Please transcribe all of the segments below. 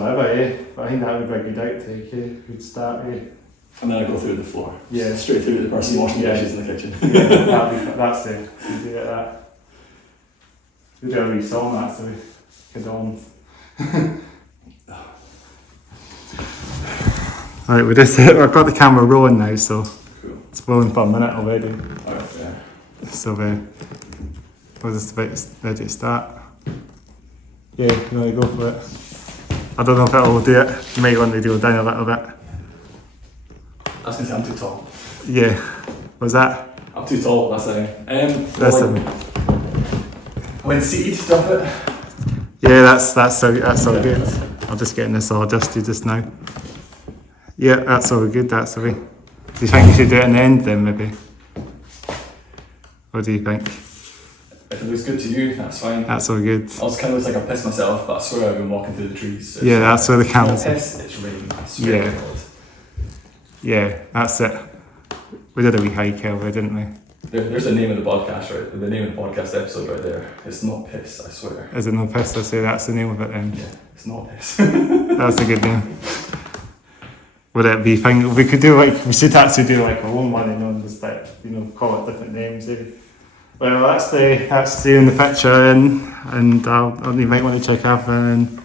whatever, but I think that would be a good outtake, Good start, And then I go through the floor. Yeah. Straight through the person washing the dishes in the kitchen. That's it. You do it that. We do a wee song actually. Get on. Right, I've got the camera rolling now, so cool. It's rolling for a minute already. Alright, yeah. So we're just about ready to start. Yeah, you want to go for it? I don't know if it'll do it. You might want to do it down a little bit. I was going to say I'm too tall. Yeah. Was that? I'm too tall, that's the thing. When seated, stuff it. Yeah, that's all good. I'm just getting this all adjusted just now. Yeah, that's all good, that's all right. Do you think you should do it in the end then, maybe? What do you think? If it looks good to you, that's fine. That's all good. I was kind of looks like I pissed myself, but I swear I've been walking through the trees. So yeah, that's where the camera's at. It's raining, I swear to God. Yeah, that's it. We did a wee hike over, didn't we? There's the name of the podcast, right? The name of the podcast episode right there. It's not piss, I swear. Is it not piss? I say that's the name of it then. Yeah, it's not piss. That's a good name. Would it be fine? We could do we should actually do our own one and just call it different names. Well, that's the in the picture and you might want to check up and you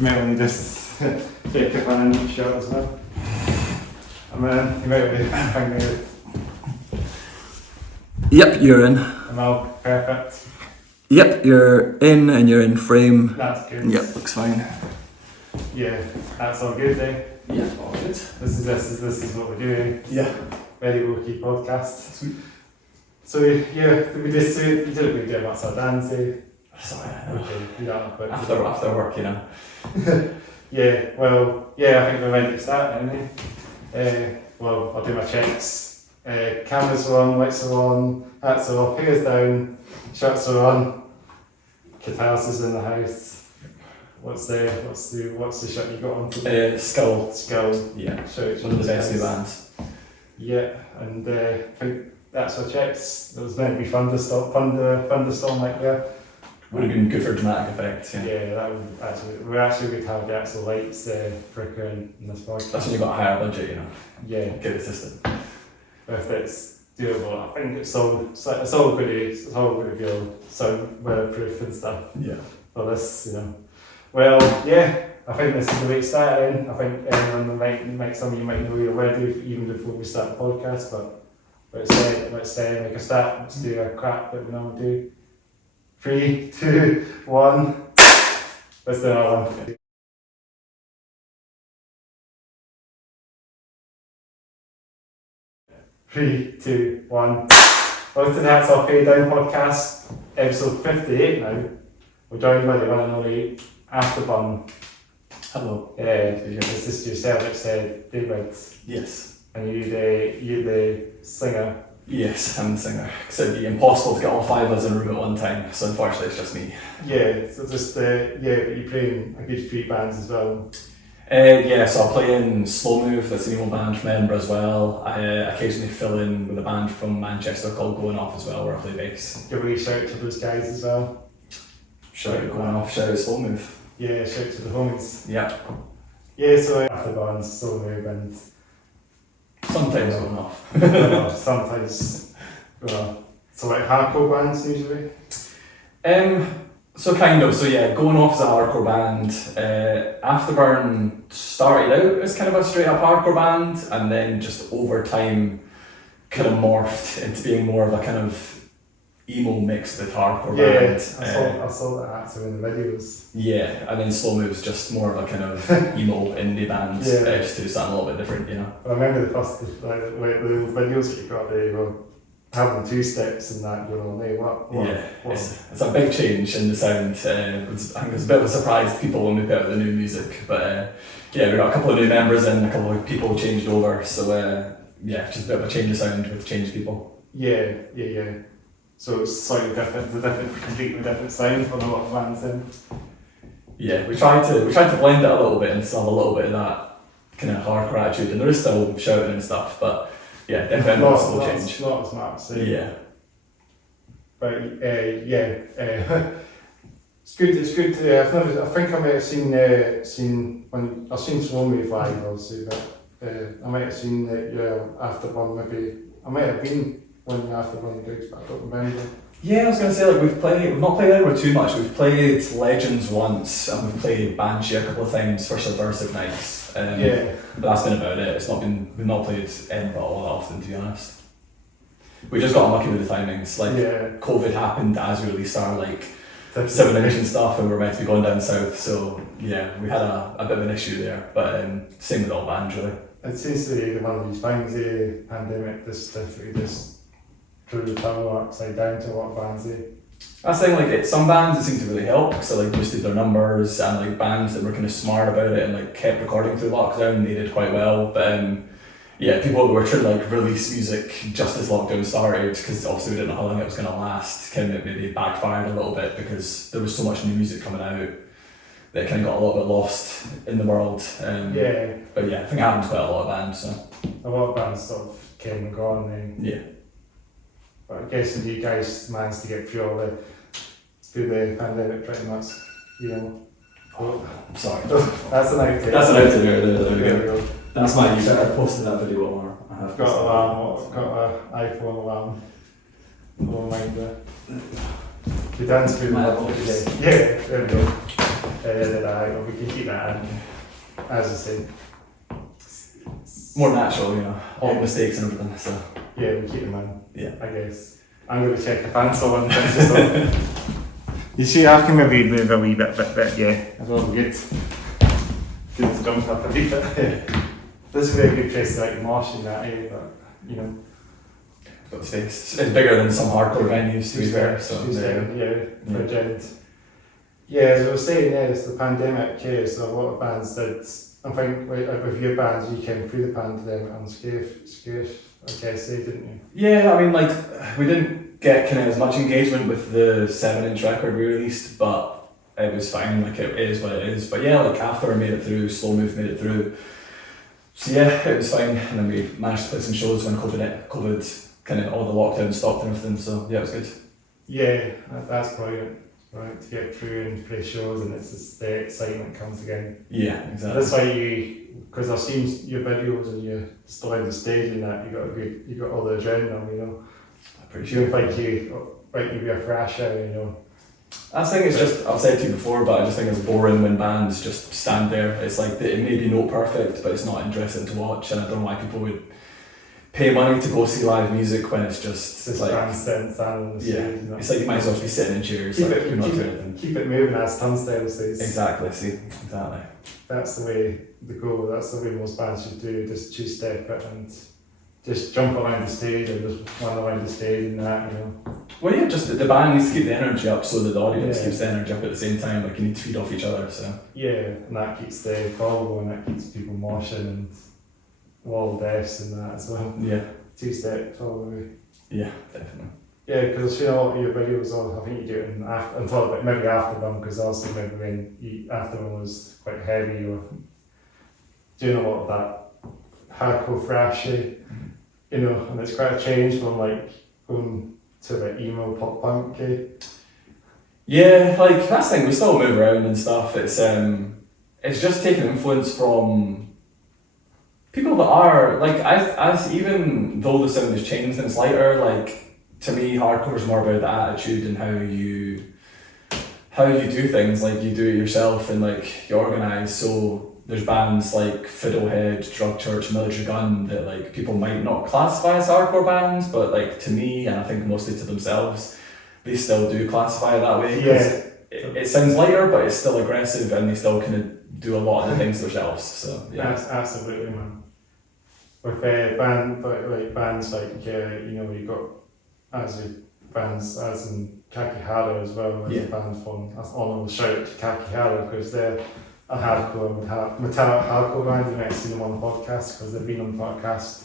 might want to just take it on a neat shot as well. And then you might want to hang out. Yep, you're in. Am I all perfect? Yep, you're in and you're in frame. That's good. Yep, looks fine. Yeah, that's all good, Yeah, all good. This is what we're doing. Yeah. Very low-key podcast. Sweet. So yeah, we just you didn't really do much of dancing. Sorry, Okay, after work, you know. Yeah, well, yeah, I think we're ready to start anyway. Well, I'll do my checks. Cameras are on, lights are on, hats are off, hair's down, shirts are on, guitars is in the house. What's the shirt you got on? Skull. Skull. Yeah. Shirt. One of the best new bands. Yeah, and I think that's our checks. It was meant to be thunderstorm like that. Would have been good for dramatic effect. Yeah, that would we actually would have the actual lights flickering in this podcast. That's when you got a higher budget, you know. Yeah. Get the system. If it's doable, I think it's all going to be sound weatherproof and stuff. Yeah. For this, Well, yeah, I think this is the way to start in. I think some of you might know already even before we start the podcast, but let's make a start. Let's do a clap that we normally do. 3, 2, 1. Let's do another one. 3, 2, 1. Welcome to the Hats Off Pay Down podcast, episode 58 now. We're joined by the one and only Afterburn. Hello. It's just yourself, it's David. Yes. And you the singer. Yes, I'm the singer. Because it'd be impossible to get all 5 of us in a room at one time, so unfortunately it's just me. Yeah, so just, but you play in a good 3 bands as well. Yeah, so I play in Slow Move, that's an emo band from Edinburgh as well. I occasionally fill in with a band from Manchester called Going Off as well, where I play bass. Give a wee shout to those guys as well. Shout out Going Off, shout out Slow Move. Yeah, shout to the homies. Yeah. Yeah, so after bands, Slow Move and... Sometimes Going Off. Sometimes, so like hardcore bands usually? So kind of, so yeah, Going Off is a hardcore band. Afterburn started out as kind of a straight up hardcore band and then just over time kind of morphed into being more of a kind of emo mixed with hardcore band. I saw that actually in the videos. Yeah, and then Slow Move's just more of a kind of emo indie band, just to do something a little bit different, you know. I remember the first the videos that you got there, you were having 2 steps and that going on there. What? It's a big change in the sound. I think it was a bit of a surprise to people when we put out the new music, but yeah, we got a couple of new members in, a couple of people changed over, so yeah, just a bit of a change of sound with changed people. Yeah. So it's slightly different, completely different sound from a lot of bands then. Yeah, we tried to blend it a little bit and still have a little bit of that kind of hardcore attitude, and there is still shouting and stuff, but yeah, definitely not change. Not as much. Yeah. But It's good. It's good. I think I might have seen when I've seen Slow Move live, obviously, but I might have seen Afterburn. Maybe I might have been when the Afterburn gigs, but I don't remember. Yeah, I was gonna say like we've not played Edinburgh too much. We've played Legends once, and we've played Banshee a couple of times for Subversive nights. But that's been about it. We've not played Edinburgh all that often, to be honest. We just got unlucky with the timings. COVID happened as we released our 7-inch and stuff, and we were meant to be going down south. So yeah, we had a bit of an issue there. But same with all bands really. It seems to be one of these things. The pandemic just threw the power upside down to a lot of bands. That's the thing, some bands it seemed to really help, so boosted their numbers, and bands that were kind of smart about it and kept recording through lockdown, they did quite well. But people that were trying to release music just as lockdown started, because obviously we didn't know how long it was going to last, kind of maybe backfired a little bit because there was so much new music coming out that kind of got a little bit lost in the world. But I think it happened to quite a lot of bands. So. A lot of bands sort of came and gone then. Yeah. But I'm guessing you guys managed to get through the pandemic pretty much, Oh, I'm sorry. That's an outtake. That's an outtake there we go. That's my user. I posted that video more. I have got an alarm, got an iPhone alarm. Oh my god. You dance through my the apologies. Yeah, there we go. We can keep that in, as I said. More natural, all mistakes and everything. So yeah, we keep them in. Yeah, I guess. I'm going to check the pencil and you see, I can maybe move a wee bit, yeah. As well, good. Good to jump up a wee bit. This is a very good place to march in that area, but got the space. It's bigger than some hardcore venues, to be fair. So as I was saying there, it's the pandemic, so a lot of bands did. I think with your bands, you came through the pandemic unscathed, I guess, didn't you? Yeah, I mean, we didn't get kind of as much engagement with the 7-inch record we released, but it was fine. It is what it is. But yeah, Afterburn made it through, Slow Move made it through. So yeah, it was fine, and then we managed to play some shows when COVID kind of all the lockdown stopped and everything. So yeah, it was good. Yeah, that's brilliant. Right, to get through and play shows, and it's just the excitement comes again. Yeah, exactly. That's why because I've seen your videos and you're still on the stage and that, you got all the adrenaline, I appreciate it. You be a thrasher, I think it's just, I've said to you before, but I just think it's boring when bands just stand there. It's it may be note perfect, but it's not interesting to watch, and I don't know why people would pay money to go see live music when it's just standing on the stage. It's you might as well be sitting in chairs. Keep it moving, as Turnstile says. Exactly. That's the way to go. That's the way most bands should do. Just two-step it and just jump around the stage and just run around the stage and that, Well, yeah, just the band needs to keep the energy up so that the audience keeps the energy up at the same time. You need to feed off each other. So yeah, and that keeps the call going. That keeps people moshing and wall deaths and that as well. Yeah. Two-step probably. Yeah, definitely. Yeah, because I've seen a lot of your videos on, I think you do it maybe Afterburn, because also maybe when Afterburn was quite heavy, you were doing a lot of that hardcore thrashy, and it's quite a change from going to emo pop punk. Yeah, that's the thing, we still move around and stuff. It's just taking influence from people that are I even though the sound has changed and it's lighter, to me hardcore is more about the attitude and how you do things. You do it yourself and you organise. So there's bands like Fiddlehead, Drug Church, Military Gun that people might not classify as hardcore bands, but to me, and I think mostly to themselves, they still do classify it that way. Yeah. It sounds lighter, but it's still aggressive, and they still kind of do a lot of the things themselves. So yeah, absolutely, man. With bands you got bands as in Kakihara as well. There's a band from honourable shout out to Kakihara because they're a hardcore hardcore band. You might see them on the podcast because they've been on the podcast.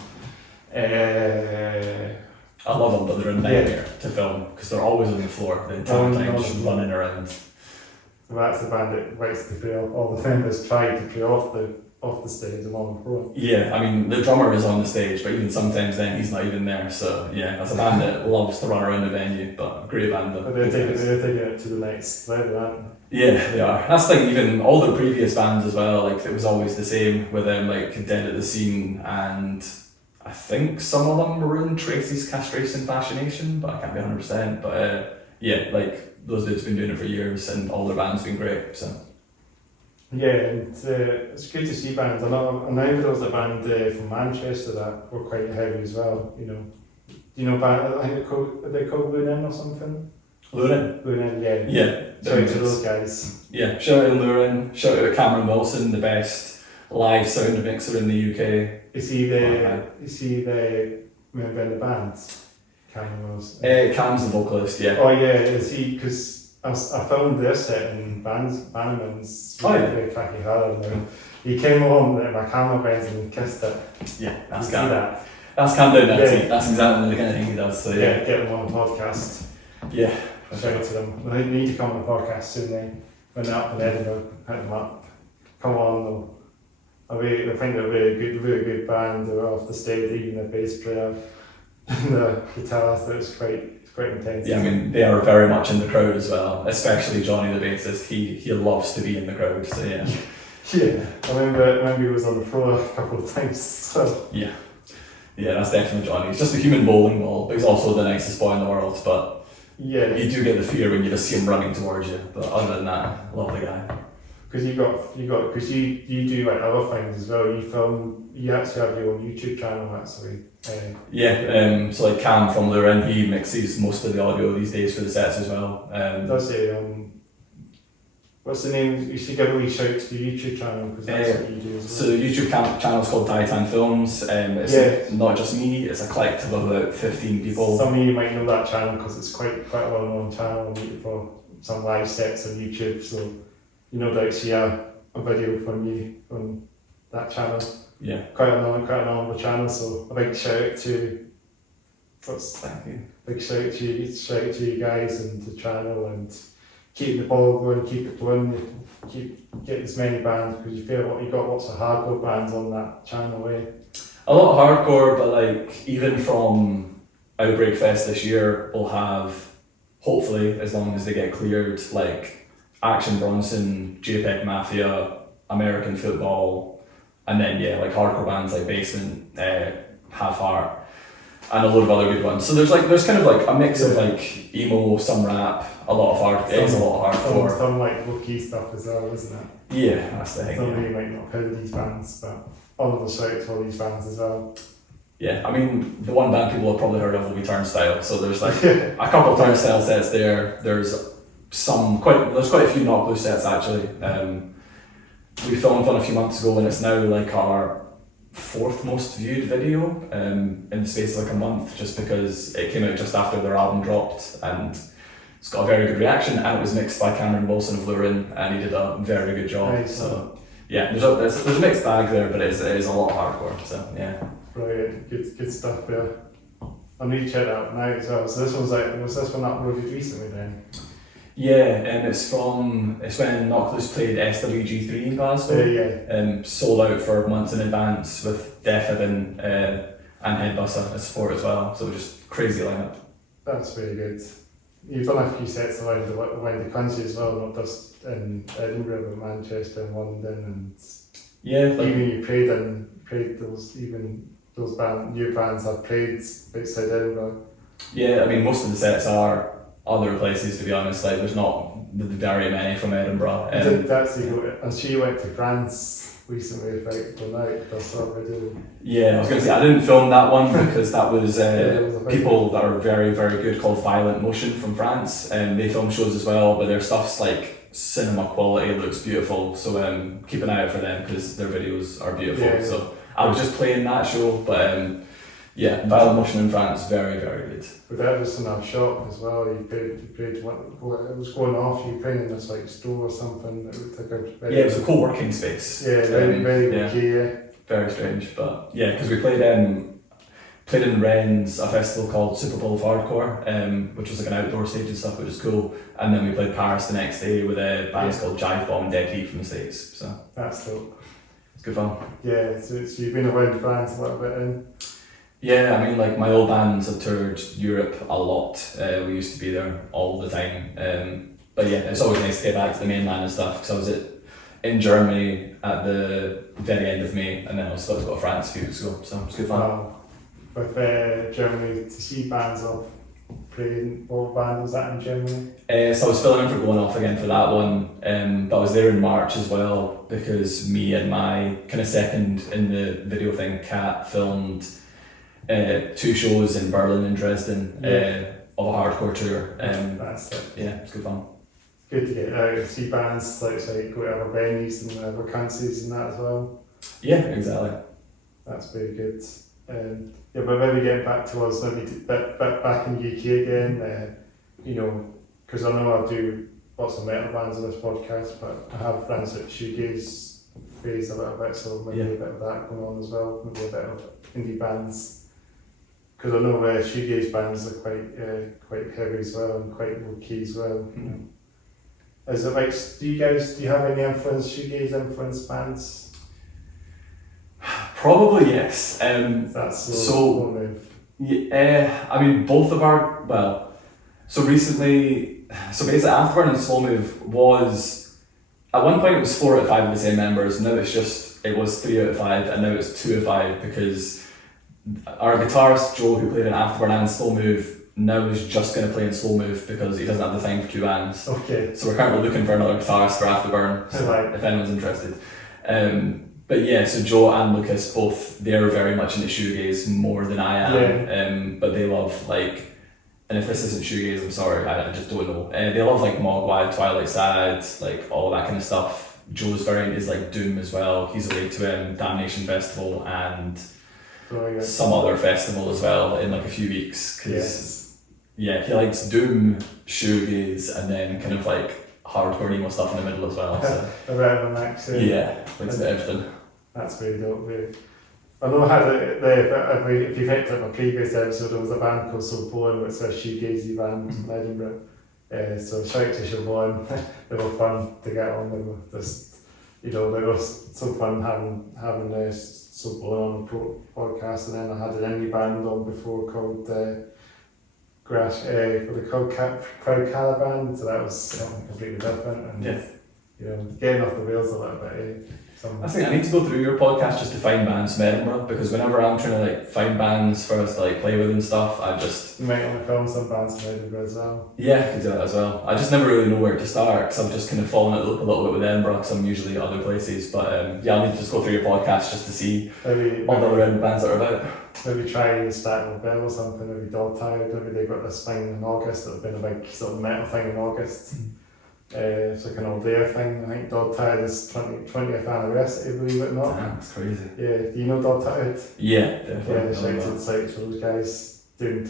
I love them, but they're a nightmare to film because they're always on the floor the entire time, just running around. So that's the band that likes to play off. All the members try to play off off the stage and on the floor. Yeah, I mean, the drummer is on the stage, but even sometimes then he's not even there. So yeah, as a band that loves to run around the venue, but a great band. But they're taking it to the next level, aren't they? Yeah, they are. That's like even all the previous bands as well. Like it was always the same with them, like Dead at the Scene, and I think some of them were in Tracy's Castration Fascination, but I can't be 100%. But yeah, like those dudes been doing it for years, and all their bands been great. So. Yeah, and it's good to see bands. I know there was a band from Manchester that were quite heavy as well. You know, band. I think they're called Lunin or something. Lunin, yeah. Yeah. Shout out to those guys. Yeah, shout out Lurin, shout out Cameron Wilson, the best live sound mixer in the UK. Is he the member in the band? Cameron Wilson. Cam's the vocalist, yeah. Oh yeah, is he? Because I filmed their set in Bannerman's Cracky Harrow. He came on at my camera bends and kissed it. Yeah, that's Cam. That. That's Cam down there. That's exactly the kind of thing he does. So yeah, get him on the podcast. Yeah. Shout out to them. They need to come on the podcast soon. When they're up in Edinburgh, hit them up. Come on, I think they're a very good band. They're off the stage, even the bass player and the guitarist. It's quite intense. Yeah, I mean they are very much in the crowd as well. Especially Johnny, the bassist. He loves to be in the crowd. So yeah. Yeah, I remember he was on the floor a couple of times. So. Yeah, that's definitely Johnny. He's just a human bowling ball, but he's also the nicest boy in the world. But yeah, you do get the fear when you just see him running towards you. But other than that, lovely guy. Because you do like other things as well. You actually have your own YouTube channel actually. So like Cam from Lurin, he mixes most of the audio these days for the sets as well. Does he? What's the name? You should give a wee shout to the YouTube channel because that's what you do as well. So the YouTube channel is called Titan Films. It's not just me, it's a collective of about 15 people. Some of you might know that channel because it's quite a well-known channel for some live sets on YouTube. So you no doubt see a video from you on that channel. Yeah. Quite a normal channel. So a big shout out to. Thank you. Big shout out to you guys and the channel and. Keep the ball going, keep it going, get as many bands because you got lots of hardcore bands on that channel, eh? A lot of hardcore, but like even from Outbreak Fest this year, we'll have hopefully as long as they get cleared, like Action Bronson, JPEG Mafia, American Football, and then like hardcore bands like Basement, Half Heart, and a load of other good ones. So there's kind of like a mix of like emo, some rap, a lot of hardcore. Some like low-key stuff as well, isn't it? Yeah, that's the thing. Some of you might not have heard of these bands, but all of us shout out to all these bands as well. Yeah, I mean the one band people have probably heard of will be Turnstile. So there's like a couple of Turnstile sets there. There's quite a few Knock Loose sets actually. We filmed one a few months ago and it's now like our 4th most viewed video in the space of like a month, just because it came out just after their album dropped and it's got a very good reaction, and it was mixed by Cameron Wilson of Lurin and he did a very good job. Nice. So yeah, there's a mixed bag there, but it is a lot of hardcore. So yeah. Brilliant, good stuff there. I need to check that out now as well. So was this one uploaded recently then? Yeah, it's when Knock Loose played SWG3 in Glasgow. Yeah. Sold out for months in advance with Def Evan and Headbuster as support as well. So just crazy lineup. That's very good. You've done a few sets around the country as well, not just in Edinburgh, but Manchester and London, and even you played those new bands have played outside Edinburgh. Yeah, I mean most of the sets are other places, to be honest. Like there's not very many from Edinburgh. And she went to France recently, I saw a video. Yeah, I was going to say I didn't film that one because that was people that are very, very good called Violent Motion from France, and they film shows as well, but their stuff's like cinema quality, looks beautiful, so keep an eye out for them because their videos are beautiful. Yeah. So I was just playing that show, but Violent Motion in France, very, very good. But that was in our shop as well. You played what it was going off. You played in this like store or something. It was a co-working space. Yeah, very very strange, but yeah, because we played in Rennes, a festival called Super Bowl of Hardcore, which was like an outdoor stage and stuff, which was cool. And then we played Paris the next day with bands called Jive Bomb and Dead Heat from the States. So that's dope. It's good fun. Yeah, so you've been around France a little bit then? Yeah, I mean, like my old bands have toured Europe a lot. We used to be there all the time. But yeah, it's always nice to get back to the mainland and stuff, because I was in Germany at the very end of May, and then I was supposed to go to France a few weeks ago, so it's good fun. With Germany, to see bands of playing, what band was that in Germany? So I was filling in for Going Off Again for that one, but I was there in March as well, because me and my kind of second in the video thing, Kat, filmed 2 shows in Berlin and Dresden of a hardcore tour. That's it. Yeah, it's good fun. Good to get out and see bands like go to other venues and other countries and that as well. Yeah, exactly. That's very good. Yeah, but maybe getting back to us, maybe bit back in the UK again, you know, because I know I do lots of metal bands on this podcast, but I have friends at Shoegaze phase a little bit, so maybe a bit of that going on as well, maybe a bit of indie bands. Because I know Shoegaze bands are quite heavy as well and quite low key as well. You know. Is it like, do you have any Shoegaze influenced bands? Probably yes. That's so I mean, both of our, so recently, so basically Afterburn and Slow Move was, at one point it was 4 out of 5 of the same members, now it was 3 out of 5, and now it's 2 out of 5, because our guitarist Joe, who played in Afterburn and Slow Move, now is just going to play in Slow Move because he doesn't have the time for 2 bands. Okay. So we're currently looking for another guitarist for Afterburn, so if anyone's interested. But yeah, so Joe and Lucas both, they're very much into shoegaze more than I am. But they love like, and if this isn't shoegaze, I'm sorry, I just don't know. They love like Mogwai, Twilight Sad, like all that kind of stuff. Joe's very into like Doom as well. He's away to Damnation Festival and some other festival as well in like a few weeks. Yeah, he likes Doom, shoegaze, and then kind of like hardcore emo stuff in the middle as well. So. A bit of a mix. Yeah, likes a bit of everything. That's really dope. I know how if you've picked up my previous episode, there was a band called So Born, which is a shoegazy band in Edinburgh. So shout out to Siobhan. They were fun to get on. They were just, they were so fun having So Born on the podcast. And then I had an indie band on before called Crash, called Proud Caliban. So that was something completely different. And getting off the rails a little bit. I think I need to go through your podcast just to find bands from Edinburgh, because whenever I'm trying to like find bands for us to like play with and stuff, I just... You might want to film some bands from Edinburgh as well. Yeah, I could do that as well. I just never really know where to start, because I'm just kind of falling out the loop a little bit with Edinburgh, because I'm usually at other places. But I'll need to just go through your podcast just to see all the other Edinburgh bands that are about. Maybe try Stackle Bell or something, maybe Dog Tired. Maybe they've got this thing in August that have been a big sort of metal thing in August. It's like an all day thing. I think Dog Tired is 20th anniversary, believe it or not. Damn, that's crazy. Yeah, do you know Dog Tired? Yeah, definitely. Yeah, shout out to the sites for those guys doing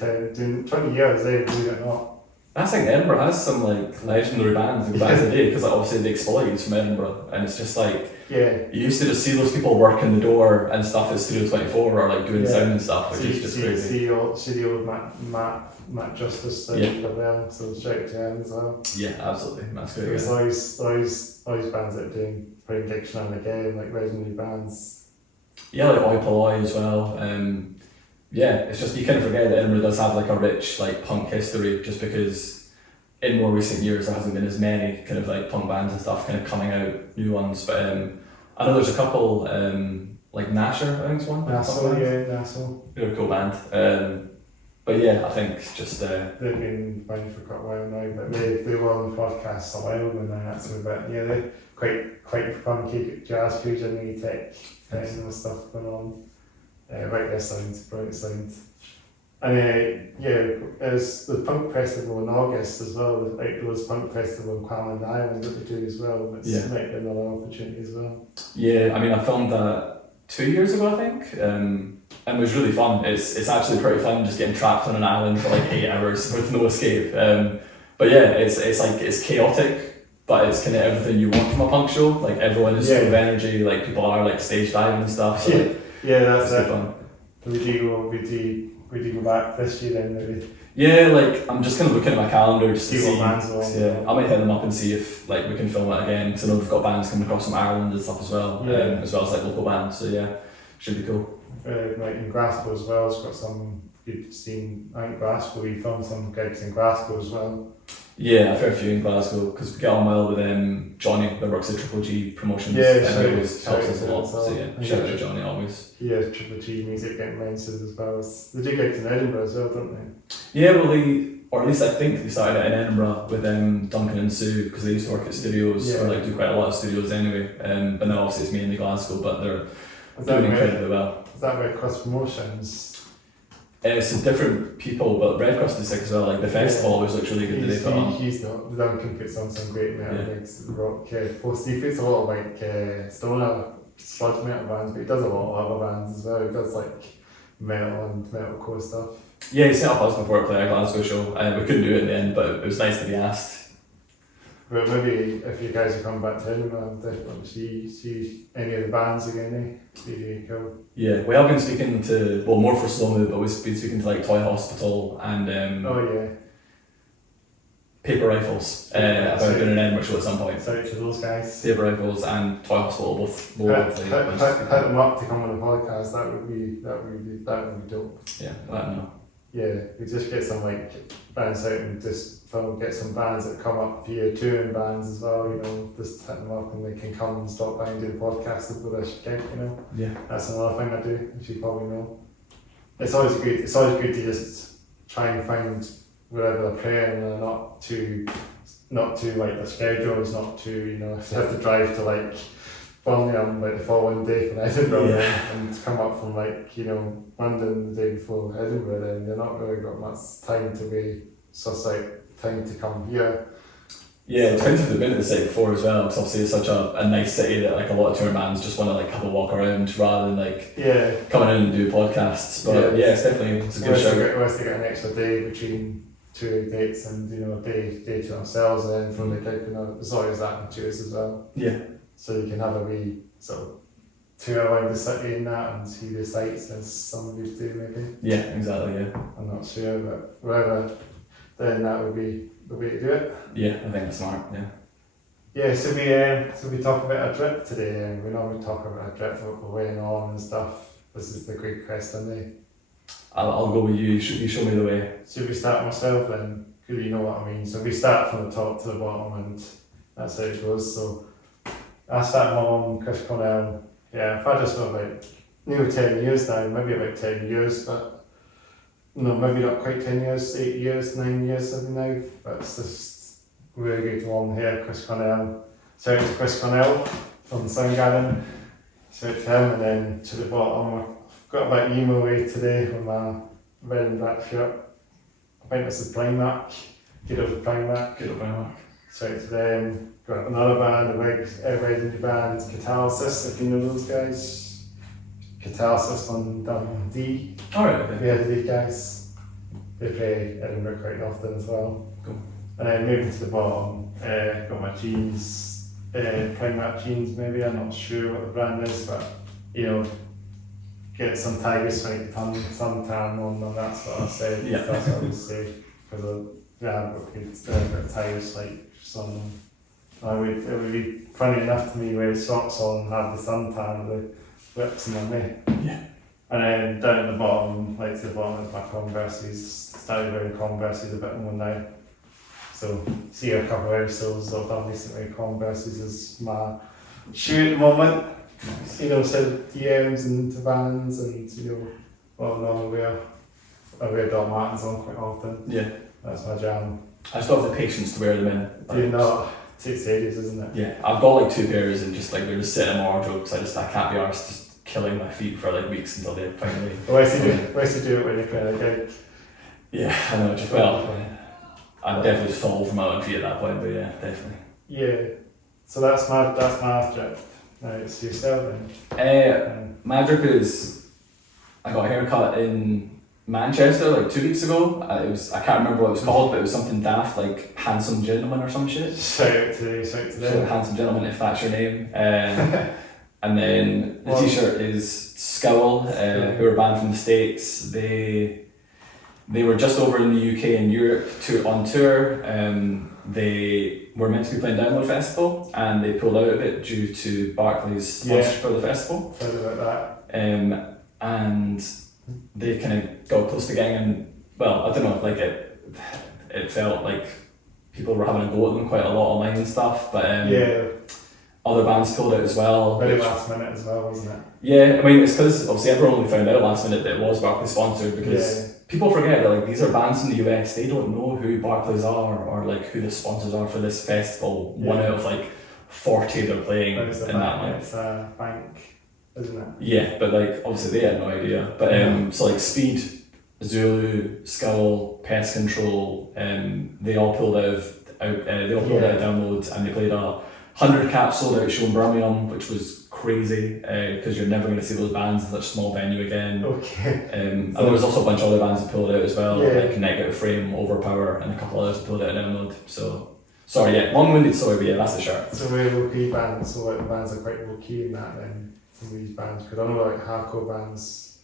20 years, believe it or not. I think Edinburgh has some like legendary bands back in the day, because like, obviously the Exploits from Edinburgh, and it's just like you used to just see those people working the door and stuff at Studio 24 or like doing sound and stuff, which is just crazy. See the old Matt Justice thing as well, so shout out to him as well. Yeah, absolutely, that's great. There's always bands that are doing playing gigs now and again, like legendary bands. Yeah, like Oi Polloi as well. It's just you kind of forget that Edinburgh does have like a rich like punk history, just because in more recent years there hasn't been as many kind of like punk bands and stuff kind of coming out, new ones. But I know there's a couple like Nasher, I think is one. Nasser. They're a cool band. But yeah, I think just they've been playing for quite a while now, but they were on the podcast a while ago now, actually. But yeah, they're quite funky jazz fusion, new tech and stuff going on. Right there sounds brilliant sound. And there's the punk festival in August as well. Like there was punk festival in Qualland Island that they do as well. It's might be another opportunity as well. Yeah, I mean I filmed that 2 years ago, I think. And it was really fun. It's actually pretty fun just getting trapped on an island for like 8 hours with no escape. But yeah, it's chaotic, but it's kind of everything you want from a punk show. Like everyone is full of energy. Like people are like stage diving and stuff. So that's it's fun. We do go back this year then maybe. Yeah, like I'm just kind of looking at my calendar just to See what see. bands are on. Yeah, I might hit them up and see if like we can film it again. Because I know we've got bands coming across from Ireland and stuff as well. Yeah. As well as like local bands. So yeah, should be cool. Like in Glasgow as well, it's got some good scene. I think Glasgow, we filmed some gigs in Glasgow as well. Yeah, a fair few in Glasgow because we get on well with Johnny that works at Triple G Promotions. Yeah, and always helps us a lot. so So yeah, shout out to Johnny always. Yeah, Triple G music getting mentioned as well. They do gigs in Edinburgh as well, don't they? Yeah, well or at least I think they started out in Edinburgh with Duncan and Sue because they used to work at studios or like do quite a lot of studios anyway. But now obviously it's mainly Glasgow, but they're doing incredibly well. Is that Red Cross Promotions? Some different people, but Red Cross is sick as well. Like the festival always looks really good that they put on. He's not. Duncan puts on some great metal gigs. Rock post. He puts a lot of like stoner sludge metal bands, but he does a lot of other bands as well. He does like metal and metalcore stuff. Yeah, he set up us before to play a Glasgow show. We couldn't do it in the end, but it was nice to be asked. But maybe if you guys are coming back to Edinburgh, definitely see any of the bands again. Be cool. Yeah, we have been speaking to more for Slow Mo, but we've been speaking to like Toy Hospital and Oh yeah. Paper Rifles about doing an Edinburgh show at some point. Sorry to those guys. Paper Rifles and Toy Hospital both Hit them up to come on the podcast. That would be dope. Yeah, I don't know. Yeah, we just get some like bands out and just get some bands that come up via touring bands as well. You know, just hit them up and they can come and stop by and do the podcast with us gig. You know. Yeah. That's another thing I do, as you probably know. It's always good to just try and find wherever they're playing and not too like the schedules, not too, you know, if they have to drive to like Birmingham like the following day from Edinburgh and come up from like, you know, London the day before Edinburgh, then they're not really got much time to be, so it's like time to come here. Yeah, 20 have been at the site before as well, because obviously it's such a nice city that like a lot of tour bands just want to like have a walk around rather than like coming in and do podcasts. But it's definitely a good show. Unless they get an extra day between touring dates and, you know, a day to themselves, and then from the gig, you know, there's always that in tours as well. Yeah. So you can have a wee sort of tour around the city and that and see the sights as some of you do maybe. Yeah, exactly, yeah. I'm not sure, but whatever, then that would be the way to do it. Yeah, I think that's smart, yeah. Yeah, so we talk about our trip today, and we normally talk about our trip, what we're weighing on and stuff. This is the great question, eh? I'll go with you, you show me the way. Should we start myself then? Because you know what I mean. So we start from the top to the bottom and that's how it goes. So I started my mum, Chris Cornell. Yeah, I've had this for about nearly 10 years now, maybe about 10 years, but no, maybe not quite 10 years, 8 years, 9 years maybe now. But it's just really good to one here, Chris Cornell. Shout out to Chris Cornell from Soundgarden. Shout out to him, and then to the bottom, I've got a bit emo away today with my red and black shirt. I think this is Primark. Good old Primark. Good old Primark. Shout out to them. Got another band, a red indie band, Catalysis, if you know those guys. Catalysis on Dundee. Alright, okay. Yeah, these guys. They play Edinburgh quite often as well. Cool. And then moving to the bottom, got my jeans, Primark jeans maybe, I'm not sure what the brand is, but you know, get some Tiger Stripe suntan on them, that's what I said. Yeah. That's what I would say. Because I've got Tiger Stripe on them. It would be funny enough to me wear socks on and have the suntan with the whips on me. Yeah. And then down at the bottom, like to the bottom is my Converses. Started wearing Converses a bit more now. So see a couple of episodes I've done recently. Converses is my shoe at the moment. Nice. You know, so DMs and Vans and, you know, well, no, I wear Doc Martens on quite often. Yeah. That's my jam. I just don't have the patience to wear them in. Do you not? It takes ages, isn't it? Yeah, I've got like 2 pairs and just like they're just sitting in my wardrobe because I can't be arsed just killing my feet for like weeks until they finally. Where's he do it when you play a gig? Yeah, I know, just I'd definitely just fall over my own feet at that point, but yeah, definitely. Yeah. So that's my trip. Now it's yourself then. My trip is I got a haircut in Manchester like 2 weeks ago. I can't remember what it was called, but it was something daft like Handsome Gentleman or some shit. Shout out to So them. Handsome Gentleman, if that's your name. And then the t-shirt is Scowl, who are a band from the States. They they were just over in the UK and Europe on tour. They were meant to be playing Download Festival and they pulled out of it due to Barclays' sponsorship of the festival. Heard about that. And they kind of got close to getting in. Well, I don't know, like it felt like people were having a go at them quite a lot online and stuff, but other bands pulled out as well. Very last minute as well, wasn't it? Yeah, I mean, it's because obviously everyone only found out last minute that it was Barclays sponsored, because people forget that like these are bands from the US, they don't know who Barclays are or like who the sponsors are for this festival. One out of like 40 they're playing in that night. It's a bank, isn't it? Yeah, but like obviously they had no idea. But so like Speed, Zulu, Skull, Pest Control, they all pulled out Download, and they played a 100-cap sold out show in Birmingham, which was crazy because you're never going to see those bands in such a small venue again. Okay. And there was also a bunch of other bands that pulled out as well, like Negative Frame, Overpower, and a couple others that pulled out Download. So sorry, long-winded story, but that's the shirt. So very low-key bands, so like the bands are quite low-key in that then, some of these bands, because I know like hardcore bands,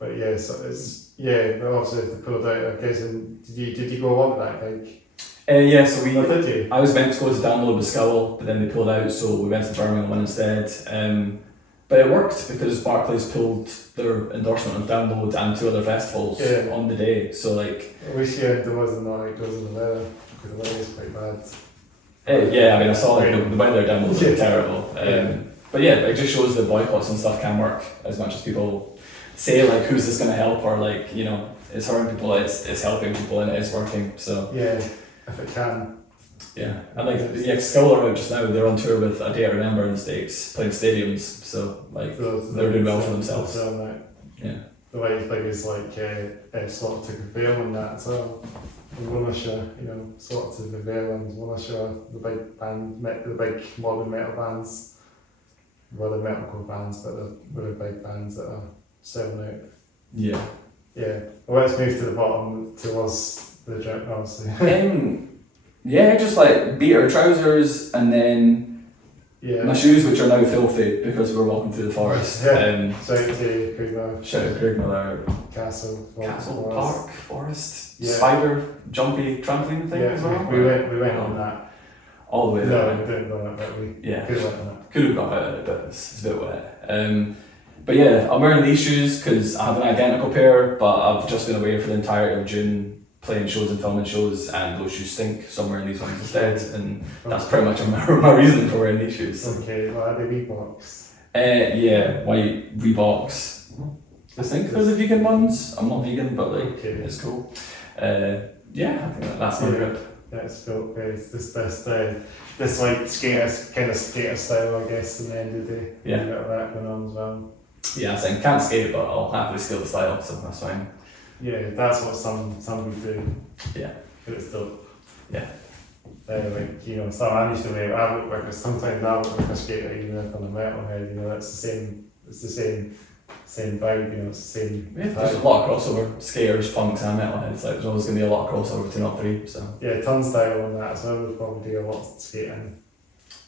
but yeah, so it's, but obviously if they pulled out, I guess, and did you go along with that gig? So did you? I was meant to go to Download with Skull, but then they pulled out, so we went to Birmingham one instead. But it worked because Barclays pulled their endorsement of Download and 2 other festivals on the day. So like, I wish there wasn't like those in the weather, because the weather is quite bad. I mean, I saw like the weather Download was terrible. But it just shows that boycotts and stuff can work as much as people say like, who's this going to help, or like, you know, it's hurting people, it's helping people, and it is working. So if it can. Yeah, and like Skull are out just now. They're on tour with A Day I Remember in the States, playing stadiums. So like they're doing well for themselves. Yeah. The way you play is like sort of to prevail on that as well. And Wiltshire, you know, sort of to prevail, and Wiltshire, the big band, the big modern metal bands, well, the metalcore bands, but the really big bands that are selling out. Yeah. Well, let's move to the bottom towards the joke, obviously. Just like beater trousers, and then my shoes, which are now filthy because we're walking through the forest. Shout out to Craig Miller. Shout out to Craig Miller. Castle Park, Forest, Spider, jumpy trampoline thing as well. We went on that. All the way there. No, we didn't go on that, but we could have went on it. Could have got out of it, but it's a bit wet. But I'm wearing these shoes because I have an identical pair, but I've just been away for the entirety of June playing shows and filming shows, and those shoes stink, so I'm wearing these ones instead, and that's pretty much my reason for wearing these shoes. Okay, well, are they Reeboks? White Reeboks. I think they're the vegan ones. I'm not vegan, but like, it's cool. I think that's my grip. That's cool. It's this like skater style, I guess, in the end of the day. Yeah. A bit of that going on as well. Yeah, I think can't skate, but I'll happily steal the style, so that's fine. Yeah, that's what some would do. Yeah. But it's dope. Yeah. Like, you know, so I used to wear, I look like sometimes I look like a skater, even if I'm a metalhead, you know, it's the same vibe, you know, it's the same. Yeah, there's a lot of crossover, skaters, punks, and metalheads. Like, there's always going to be a lot of crossover between all three. So yeah, Turnstile on that as well would probably do a lot of skating.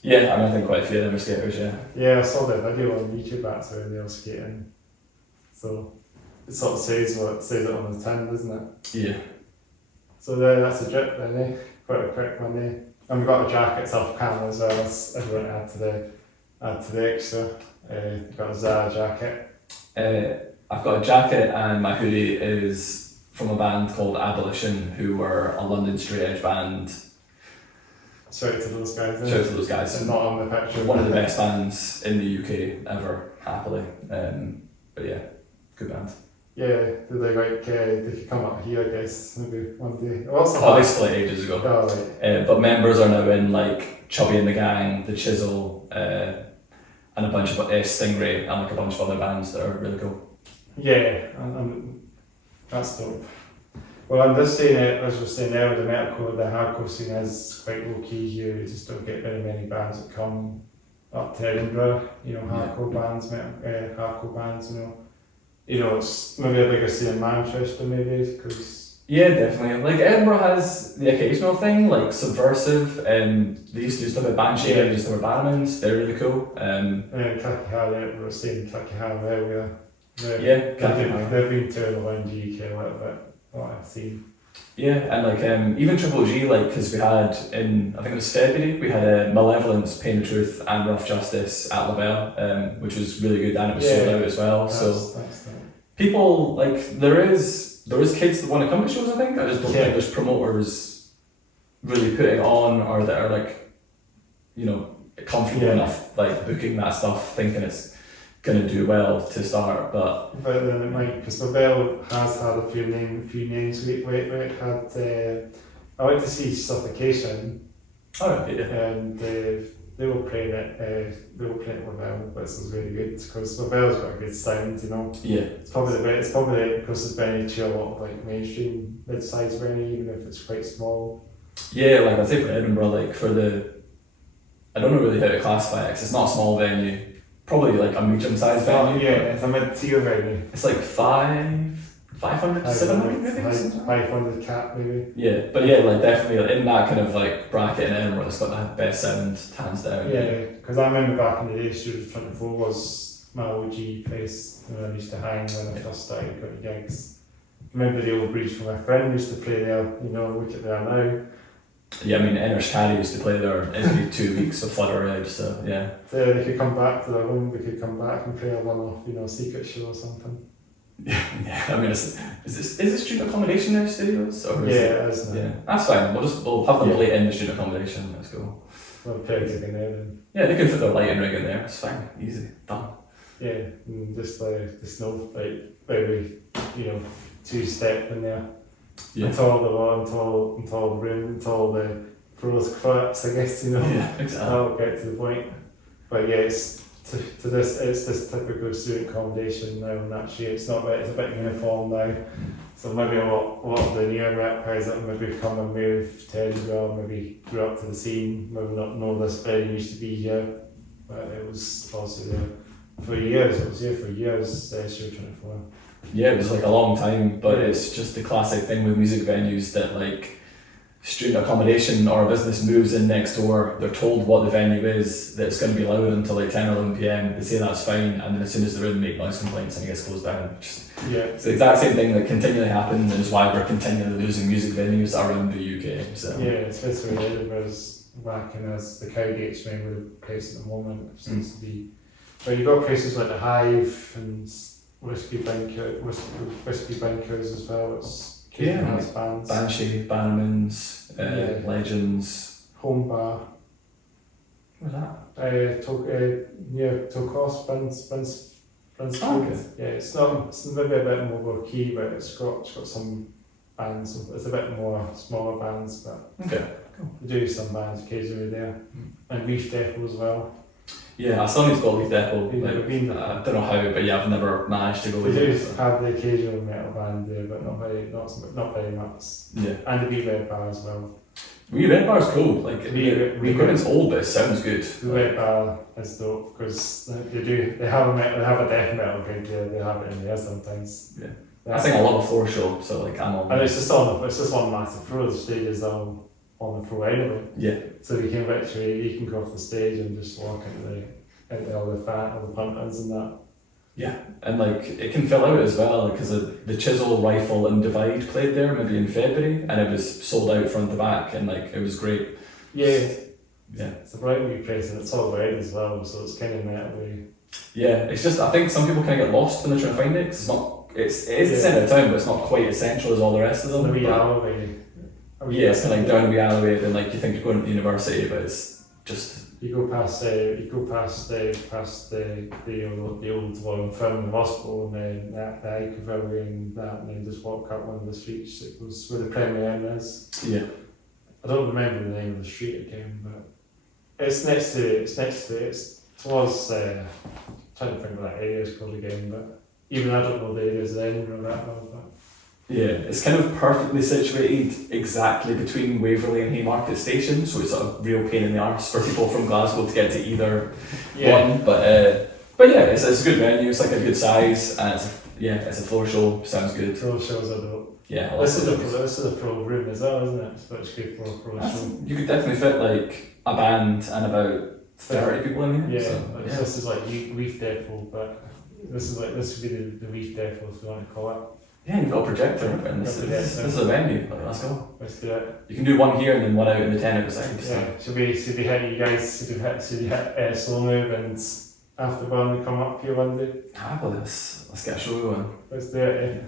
Yeah, I think quite a few of them are skaters. Yeah, I saw that video on YouTube actually when they were skating. So it sort of says it on the tin, doesn't it? Yeah. So that's a drip then, quite a quick one there. And we've got the jackets off camera as well, as everyone add to the extra. Got a Zara jacket. I've got a jacket, and my hoodie is from a band called Abolition, who were a London straight edge band. Shout out to those guys. Shout out to those guys. And not on the picture. One of the best bands in the UK ever, happily. But yeah, good band. Yeah, did they could come up here, I guess, maybe one day. They split ages ago. Oh, right. But members are now in like Chubby and the Gang, The Chisel, and a bunch of Stingray, and like a bunch of other bands that are really cool. Yeah, that's dope. Well, I'm just saying it, as we were saying earlier, the hardcore scene is quite low key here. You just don't get very many bands that come up to Edinburgh, you know, hardcore bands, hardcore bands, you know. You know, it's maybe a bigger scene in Manchester, maybe, because... Yeah, definitely. Like, Edinburgh has the occasional thing, like Subversive, they used to do stuff at Banshee, they used to have Bannermans, they're really cool. And Clicky Harriet, we were saying Clicky Harriet earlier. Clicky Harriet. They've been touring around the UK a little bit. what I've seen. Yeah, and like even Triple G, like, because we had in, I think it was February, we had Malevolence, Pain the Truth, and Rough Justice at Labelle, which was really good, and it was sold out as well. That's People, like, there is kids that want to come to shows, I think. I just don't think there's promoters really putting it on, or that are like, you know, comfortable enough like booking that stuff, thinking it's gonna do well to start. But then it might, because Labelle has had a few names. We had I went to see Suffocation, and they were playing it. They were playing Labelle, which was really good because Labelle's got a good sound, you know. Yeah, it's probably the closest venue to a lot of like mainstream mid-sized venue, even if it's quite small. Yeah, like I'd say for Edinburgh, like for I don't know really how to classify it, 'cause it's not a small venue. Probably like a medium-sized venue. Yeah, it's a mid-tier venue. It's like 500 to 700 maybe? 500 cap maybe. Yeah, but yeah, like definitely in that kind of like bracket in Edinburgh, it's got the best sound, hands down. Yeah, because I remember back in the day, Studio 24 was my OG place when I used to hang when I first started going to gigs. I remember the old bridge from my friend used to play there, you know, look at there now. Yeah, I mean, Enniskillen used to play there every 2 weeks of Flutter Edge, so yeah. So they could come back to their home, they could come back and play a one-off, you know, secret show or something. Yeah, I mean, is this student accommodation there, studios? Or is it is now. Yeah, that's fine. We'll have them play in the student accommodation. Let's go. Well, play a gig in there then. Yeah, they can fit their lighting rig in there. It's fine, easy, done. Yeah, and just the snow, like maybe, you know, 2-step in there. Yeah. Until the wall, until the room, until the pros collapse, I guess, you know. Yeah, exactly. I'll get to the point. But yeah, it's this typical student accommodation now, and actually it's not right, it's a bit uniform now. So maybe a lot of the newer rap guys that maybe come and move to Edinburgh, maybe grew up to the scene, maybe not know this venue used to be here. But it was also there for years, Studio 24. Yeah, it was like a long time, but it's just the classic thing with music venues that like student accommodation or a business moves in next door, they're told what the venue is, that it's going to be loud until like 10 or 11 PM, they say that's fine, and then as soon as they're in, make noise complaints and it gets closed down. It's the exact same thing that continually happens, and is why we're continually losing music venues around the UK. So. Yeah, especially Edinburgh's whacking as the Cowgate's main with the place at the moment seems to be. But you've got places like the Hive and Whiskey Bunkers as well. It's has bands. Banshee, Bannermans, Legends. Home Bar. What was that? Near Tokos, Spence. Okay. Yeah, it's maybe a bit more low key, but it's got some bands. It's a bit more smaller bands, but okay, cool. They do some bands occasionally there, and Reef Depot as well. Yeah, I still need to go Leaf Depot. I don't know how, but yeah, I've never managed to go. They do have the occasional metal band there, but not very much. Yeah, and the Wee Red Bar as well. Wee Red Bar's cool. Like the equipment's old, but it sounds good. The Red Bar is dope because they have a death metal gig there. They have it in there sometimes. Yeah, I think I love a floor show, so like I'm on. And it's just one massive floor. The stage is on the floor anyway. Yeah. So you can go off the stage and just walk into all the punters and that. Yeah, and like it can fill out as well because the Chisel, Rifle, and Divide played there maybe in February, and it was sold out front to back, and like it was great. Yeah. Yeah. It's a bright wee place, and it's all red as well, so it's kind of metal-y. Yeah, it's just I think some people kind of get lost when they're trying to find it because it is the centre of town, but it's not quite as central as all the rest of them. The wee alleyway. Yeah, it's kind of like down a wee alleyway, then like you think you're going to the university, but it's just. You go past the old film hospital, and then the Ike Pavilion and that, and then just walk up one of the streets. It was where the Premier is. Yeah. I don't remember the name of the street again, but it's next to it's towards trying to think what that area is called again, but even I don't know the areas of Edinburgh that well, but. Yeah, it's kind of perfectly situated exactly between Waverley and Haymarket Station, so it's a real pain in the arse for people from Glasgow to get to either one. But yeah, it's a good venue. It's like a good size, and it's a floor show. Sounds good. Floor shows are dope. Yeah, this is a pro room as well, isn't it? It's good for a pro show. You could definitely fit like a band and about 30 people in here. Yeah, so, this is like Reef Depot, but this would be the Reef Depot if you want to call it. Yeah, you've got a projector, and this is a venue. Like, let's go. Let's do it. You can do one here and then one out in the tent outside. So. Yeah. Should we hit you guys? Should we hit Slow Move and Afterburn we come up here one day? Well, let's get a show going. Let's do it.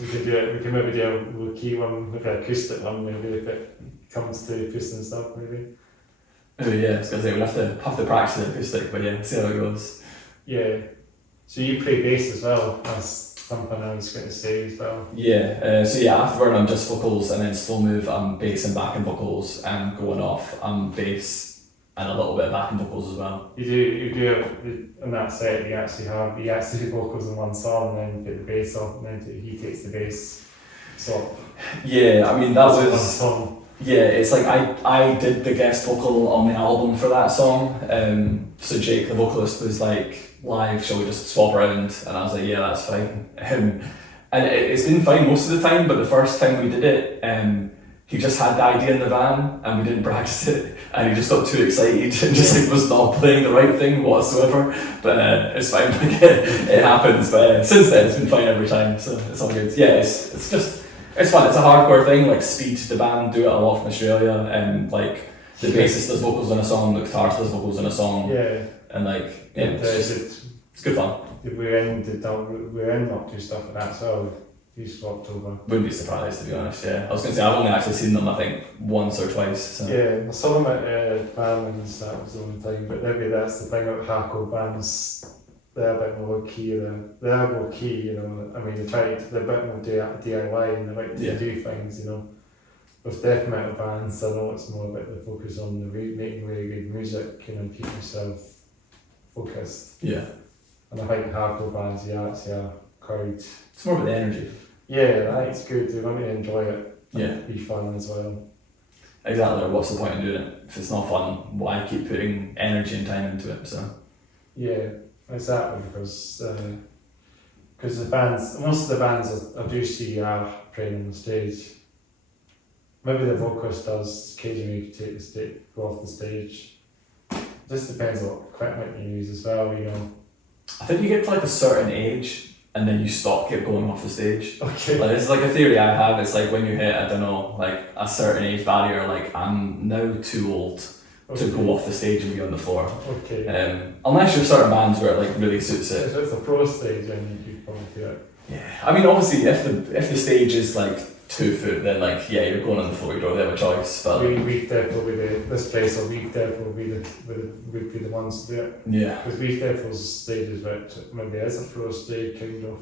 We could do it. We can maybe do a low key one, maybe an acoustic one, maybe if it comes to acoustic and stuff, maybe. Oh yeah, I was gonna say we'll have to practice the acoustic, but yeah, see how it goes. Yeah. So you play bass as well. That's something I was going to say as well. Yeah. So yeah, Afterburn I'm just vocals, and then Slow Move I'm bass and backing vocals, and Going Off I'm bass and a little bit of backing vocals as well. You do on that set. You actually do vocals in one song, and then you put the bass on, and then he takes the bass. So yeah, I mean that was one song. Yeah, it's like I did the guest vocal on the album for that song. So Jake, the vocalist, was like, live, shall we just swap around? And I was like, yeah, that's fine. And it's been fine most of the time, but the first time we did it, he just had the idea in the van and we didn't practice it, and he just got too excited and just like was not playing the right thing whatsoever. But it's fine, like, it happens. But since then, it's been fine every time, so it's all good. Yeah, it's just. It's fun. It's a hardcore thing. Like Speed, the band, do it a lot from Australia, and like the bassist does vocals on a song, the guitarist does vocals on a song. Yeah. And like, yeah, it's good fun. We're in up to stuff like that, so you swapped over. Wouldn't be surprised, to be honest. Yeah, I was gonna say I've only actually seen them I think once or twice. So. Yeah, I saw them at Barman's. That was the only time. But maybe that's the thing about hardcore bands. They're a bit more low key. They're more key, you know. I mean, they're a bit more DIY, and they like to do things, you know. With death metal bands, I know it's more about the focus on the making really good music, you know, keep yourself focused. Yeah. And I think hardcore bands, actually are quite. It's more about the energy. Yeah, I think it's good. They want to enjoy it. Yeah. Be fun as well. Exactly. What's the point in doing it if it's not fun? Why keep putting energy and time into it? So. Yeah. Exactly, because the bands, most of the bands I do see are playing on the stage. Maybe the vocalist does occasionally go off the stage. It just depends what equipment you use as well, you know. I think you get to like a certain age and then you keep going off the stage. Okay. Like, it's like a theory I have. It's like when you hit, I don't know, like a certain age barrier, like I'm now too old to go off the stage and be on the floor. Okay. Unless you're certain bands where it like really suits it. If it's a pro stage, then you probably do it. Yeah. I mean, obviously, if the stage is like 2 foot, then like you're going on the floor. You don't really have a choice. But Week Death will be this place, or Week Death will be the ones to do it. Yeah. Because Week Death's stage is maybe is a pro stage kind of.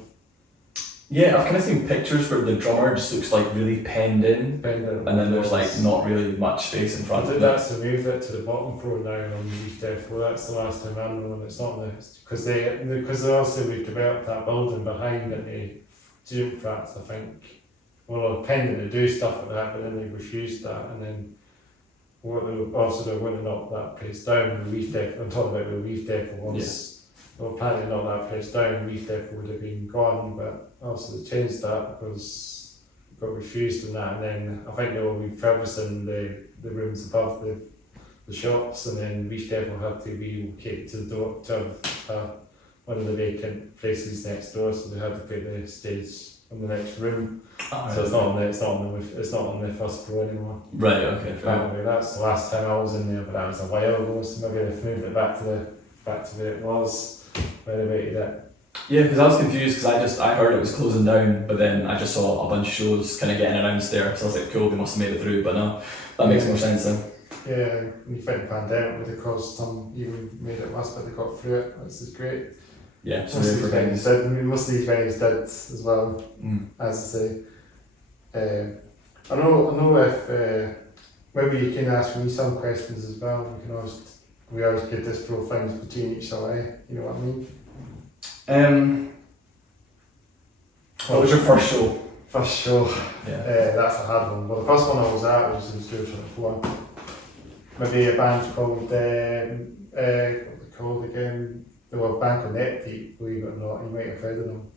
Yeah, I've kind of seen pictures where the drummer just looks like really penned in, and then there's like not really much space in front of it. That's to move it to the bottom floor now on the Reef Death. Well, that's the last time I know, and it's not because they also we've developed that building behind it, the jump flats, I think. Well, they're pending to do stuff like that, but then they refused that, and then they're going to knock that place down. The Reef Death. I'm talking about the Reef Death once. Yeah. They were planning to knock that place down. Reef Death would have been gone, but also they changed that because it got refused and that. And then I think they were refurbishing the rooms above the shops, and then Reef Death will have to relocate to the door to one of the vacant places next door. So they had to put the stage on the next room. Oh, so it's not on the first floor anymore. Right. Okay. Apparently, that's the last time I was in there, but that was a while ago. So maybe they've moved it back to where it was. Renovated it. Yeah, because I was confused because I heard it was closing down, but then I just saw a bunch of shows kind of getting announced there, so I was like, cool, they must have made it through, but no, that makes more sense then. Yeah, and you think the pandemic would have caused some, even made it worse, but they got through it, which is great. Yeah, most of these venues did as well, as I say. I know if maybe you can ask me some questions as well, we always get this throw things between each other, you know what I mean? What was your first show? First show, yeah. That's a hard one. Well, the first one I was at was in 2004. Maybe a band called, what they called again? They were a band called Outtakes, believe it or not, you might have heard of them.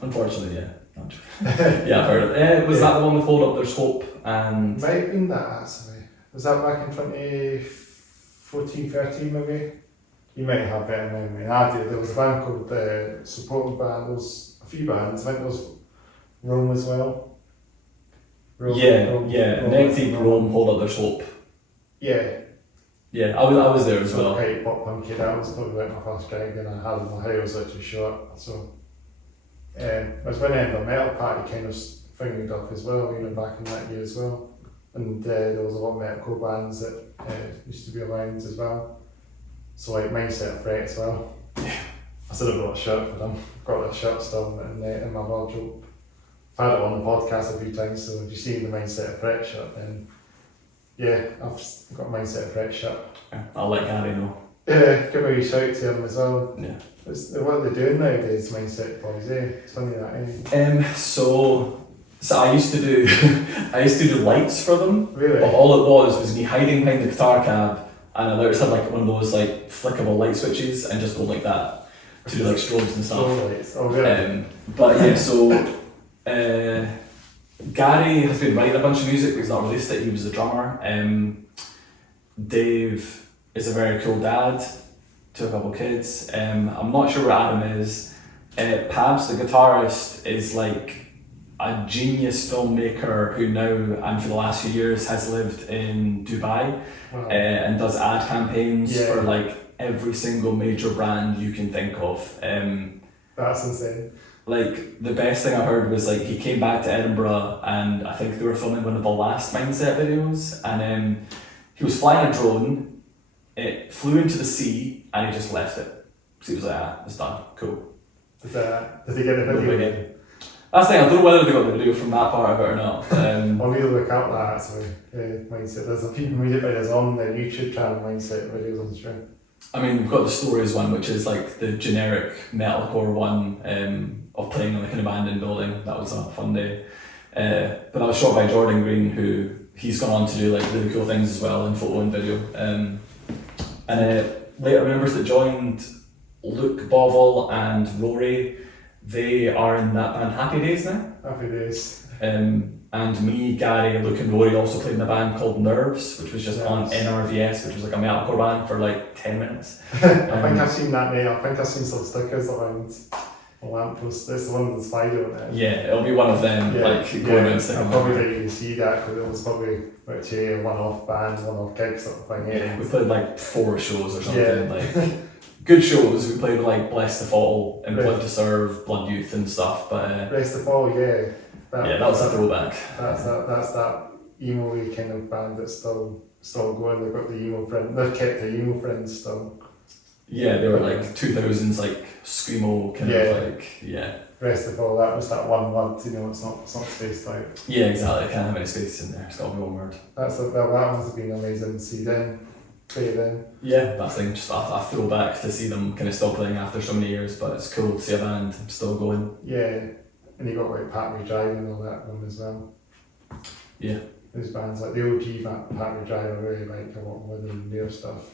Unfortunately, yeah. Yeah, I've heard of it. Was that the one with Hold Up There's Hope? And might have been that actually. Was that back in 2014, 13 maybe? You might have better memory than I do. There was a band called Supporting Band. There was a few bands. I think there was Rome as well. Rome, Neck Deep, Rome, Hold Up There's Hope. Yeah. Yeah, I was there as well. Quite pop punky. That was probably like my first gig, and I had my hair was literally short. So it was when the metal party kind of fingered up as well, back in that year as well. And there was a lot of metalcore bands that used to be around as well. So like Mindset of Threat as well. Yeah. I still have got a shirt for them. Got that shirt still in my wardrobe. I've had it on the podcast a few times, so if you see the Mindset of Threat shirt, then yeah, I've got a Mindset of Threat shirt. I'll let Gary know. Yeah, give a wee shout to him as well. Yeah. What are they doing nowadays, Mindset boys, It's funny that, So I used to do lights for them. Really? But all it was me hiding behind the guitar cab, and I just had like one of those like flickable light switches and just go like that to do like strobes and stuff. Oh, really? But yeah, so Gary has been writing a bunch of music, but he's not released it. He was the drummer. Dave is a very cool dad to a couple kids. I'm not sure where Adam is. Pabs, the guitarist, is like a genius filmmaker who now and for the last few years has lived in Dubai. Wow. And does ad campaigns Yeah. for like every single major brand you can think of. That's insane. Like the best thing I heard was like he came back to Edinburgh and I think they were filming one of the last Mindset videos, and he was flying a drone, it flew into the sea and he just left it. So he was like, it's done, cool. Did they get the video? Again. That's the thing, I don't know whether they got the video from that part of it or not. I'll need to look out that actually. Mindset. There's a few music videos on their YouTube channel, Mindset videos, I'm sure. I mean, we've got the Stories one, which is like the generic metalcore one of playing in like an abandoned building. That was a fun day. But that was shot by Jordan Green, who he's gone on to do like really cool things as well in photo and video. And later members that joined, Luke Boval and Rory, they are in that band Happy Days now. Happy Days. And me, Gary, Luke and Rory also played in a band called Nerves, which was just on NRVS, which was like a metalcore band for like 10 minutes. I think I've seen that name. I think I've seen some stickers around a lamppost. It's the one with the spider on it. Yeah, it'll be one of them, going around sticking I probably didn't even see that because it was probably actually a one-off band, one-off gig sort of thing. Yeah, we played like 4 shows or something. Like good shows. We played like Bless the Fall, Employed to Serve, Blood Youth and stuff. But Bless the Fall, yeah. That was a throwback. That's that emo-y kind of band that's still going. They've got the emo friend. They've kept the emo friends still. Yeah, they were like 2000s like screamo kind of like Rest of all, that was that one word, it's not spaced out. Yeah, exactly. I can't have any space in there. It's got to be one word. That must have been amazing to see them play then. Yeah, that's the thing. Just a throwback to see them kind of still playing after so many years, but it's cool to see a band still going. Yeah, and you got like Pat Drive and all that one as well. Yeah. Those bands like the OG Pat Drive, I really like a lot more than their stuff.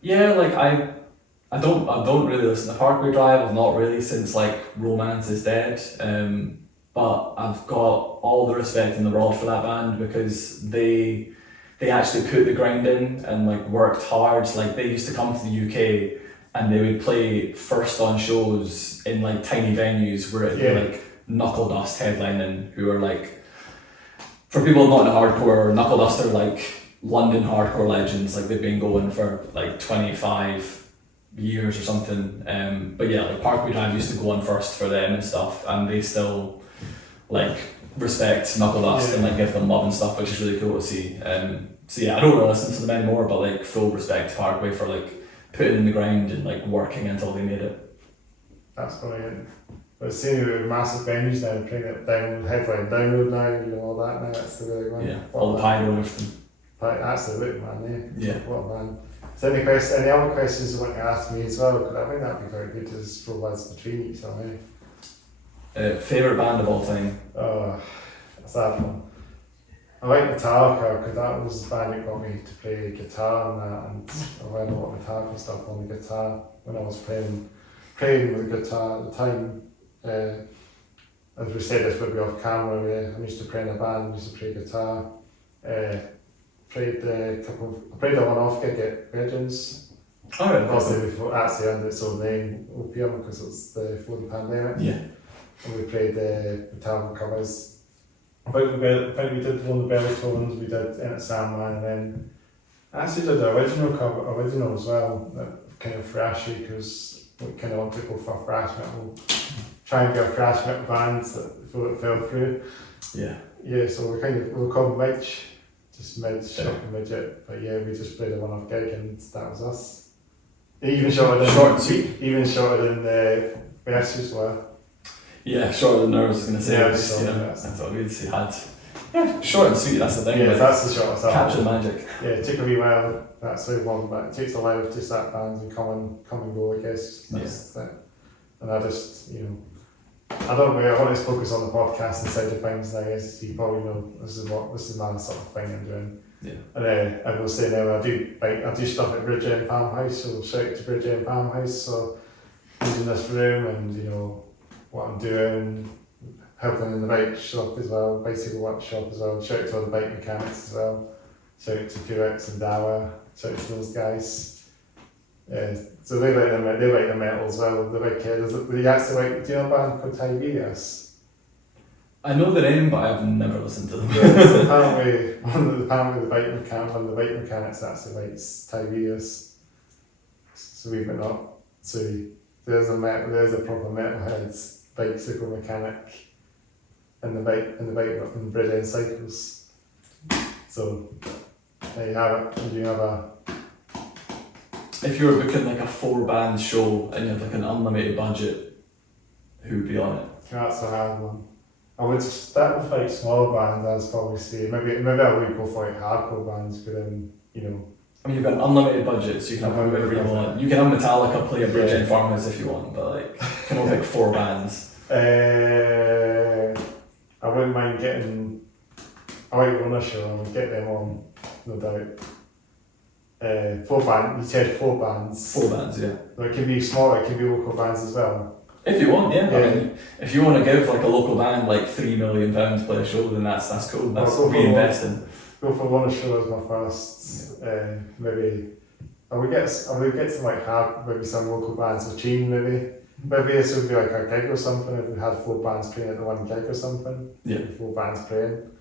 Yeah, like I don't really listen to Parkway Drive. I've not really since like Romance is Dead. But I've got all the respect in the world for that band because they actually put the grind in and like worked hard. Like they used to come to the UK and they would play first on shows in like tiny venues where it'd be like Knuckle Dust headlining, who are like, for people not in hardcore, Knuckle Dust are like London hardcore legends. Like they've been going for like 25 years or something. But yeah, like Parkway Drive used to go on first for them and stuff, and they still like respect Knuckle Dust and like give them love and stuff, which is really cool to see. So yeah, I don't really listen to them anymore, but like full respect to Parkway for like putting in the grind and like working until they made it. That's brilliant. But seeing with massive venues now, playing it headline download now, all that now, that's the really one. Yeah, all the pyro and everything. That's the look, man, Yeah. What a man. So any other questions you want to ask me as well? Because I think that'd be very good to just throw words between each other. Favourite band of all time? Oh, that's that one. I like Metallica because that was the band that got me to play guitar and that, and I learned a lot of Metallica stuff on the guitar when I was playing with the guitar at the time. As we said, this would be off camera. I used to play in a band, used to play guitar. Played a one-off gig at Virgin's. Oh, right. Obviously, actually under its own name, Opium, because it was before the pandemic. Yeah. and we played the Metalhead covers. I think we did one of the Belltones, we did In It Sandman, and then I actually did the original as well, that kind of thrashy, because we kind of want to go for thrash metal. Try and get a thrash metal band that fell through. Yeah. Yeah, so we were called Midge, just Midge, shocking midget. But yeah, we just played a one-off gig and that was us. Even shorter than Short and sweet. Even shorter than the verses were. Yeah, shorter than I was going to say. Yeah, That's what we'd say had. Yeah, short and sweet, that's the thing. Yeah, like, that's the shortest album. capture the magic. Yeah, it took a wee while, that's the one, but it takes a while to start bands and come and go, I guess. That's it. And I just, I don't really, I want to focus on the podcasting side of things now, as you probably know, this is my sort of thing I'm doing. Yeah. And I will say now, I do stuff at Bridge End Farmhouse, so shout out to Bridge End Farmhouse, so using this room and, what I'm doing, helping in the bike shop as well, bicycle workshop as well, shout out to all the bike mechanics as well, shout out to Felix and Dawa, shout out to those guys. So they like the metal as well. They like they actually like. Do you know a band called Tiberius? I know the name, but I've never listened to them. Yeah, so apparently one of the bike mechanics actually likes Tiberius. So we've been up. So there's a proper metalheads bicycle mechanic in the Bridge End Cycles. So there you have it. And you have a. If you were booking like a 4-band show and you had like an unlimited budget, who would be on it? That's a hard one. I would start with like smaller bands, I'd probably say. Maybe I would go for like hardcore bands, but then, I mean, you've got an unlimited budget, so you can have whatever you want. You can have Metallica play a Bridge End Farmhouse if you want, but like, come on, like 4 bands. I wouldn't mind I like run a show, I would get them on, no doubt. 4 bands, you said 4 bands. 4 bands, yeah. So it can be smaller, it can be local bands as well. If you want, yeah. I mean, if you want to give like a local band like £3 million to play a show, then that's cool. That's reinvesting. Go for one show as my first. Maybe I would get some like maybe some local bands with Chain maybe. Maybe this would be like a gig or something if we had 4 bands playing at the one gig or something. Yeah. 4 bands playing.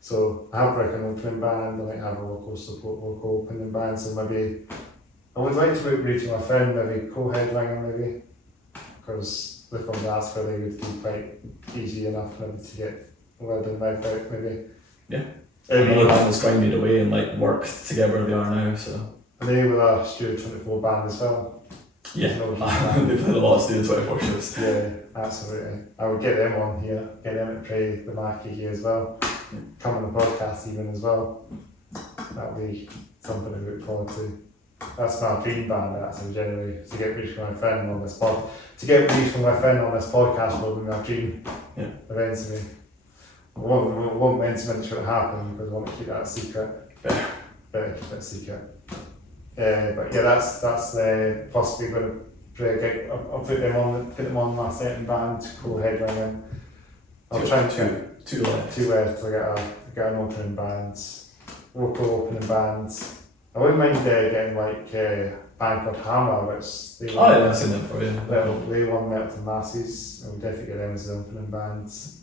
So I have like an opening band, I might have a local opening band, so maybe I would like to reach my friend, maybe co-headliner maybe, because they're from Glasgow, they would be quite easy enough maybe to get word of mouth out maybe. Yeah. Another band that's grinded away and like worked together where they are now, so. And they were a Studio 24 band as well. Yeah, they played a lot of Studio 24 shows. Yeah, absolutely. I would get them on here, get them to play the market here as well. Come on the podcast even as well. That'd be something to look forward to. That's my dream band actually generally, to get reached from my friend on this podcast will be my dream. Yeah. Eventually. I won't mention it's going to happen because I want to keep that a secret. Better keep it secret. But yeah, that's possibly going to play a gig. I'll put them on my second band, co-headlining. I'll try and Two left. I get an opening band, local opening bands. I wouldn't mind getting like a band called Hammer, which they won. I've seen them for you. They won Metal to Masses. I would definitely get them as the opening bands.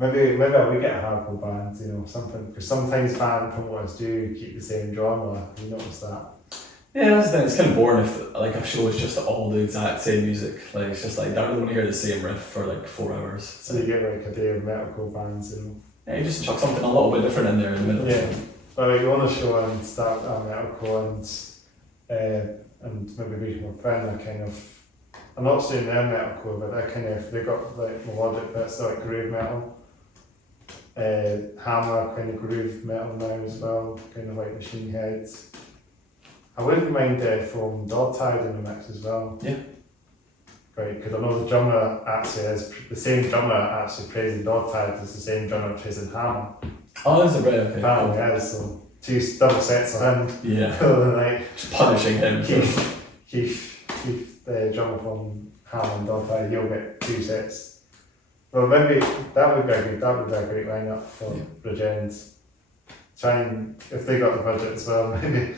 Maybe I would get a hardcore band, something, because sometimes band promoters do keep the same genre. You notice that? Yeah, that's the thing. It's kind of boring if like a show is just all the exact same music. Like it's just like I don't want to hear the same riff for like 4 hours. So you get like a day of metalcore bands, Yeah, you just chuck something a little bit different in there in the middle. Yeah, but like you want to show and start metalcore and maybe reach my friend. I'm not saying they're metalcore, but they got like melodic bits, like groove metal. Hammer kind of groove metal now as well, kind of like Machine Heads. I wouldn't mind from Dogtide in the mix as well. Yeah. Right, because I know the drummer actually is the same drummer actually plays in Dogtide as the same drummer plays in Hammer. Oh, is it right? Okay. Apparently, yeah, so 2 double sets of him. Yeah. Like, just punishing him. Keith, the drummer from Hammer and Dogtide, he'll get 2 sets. Well, maybe that would be a great lineup for Bridge End. Try and, if they got the budget as well, maybe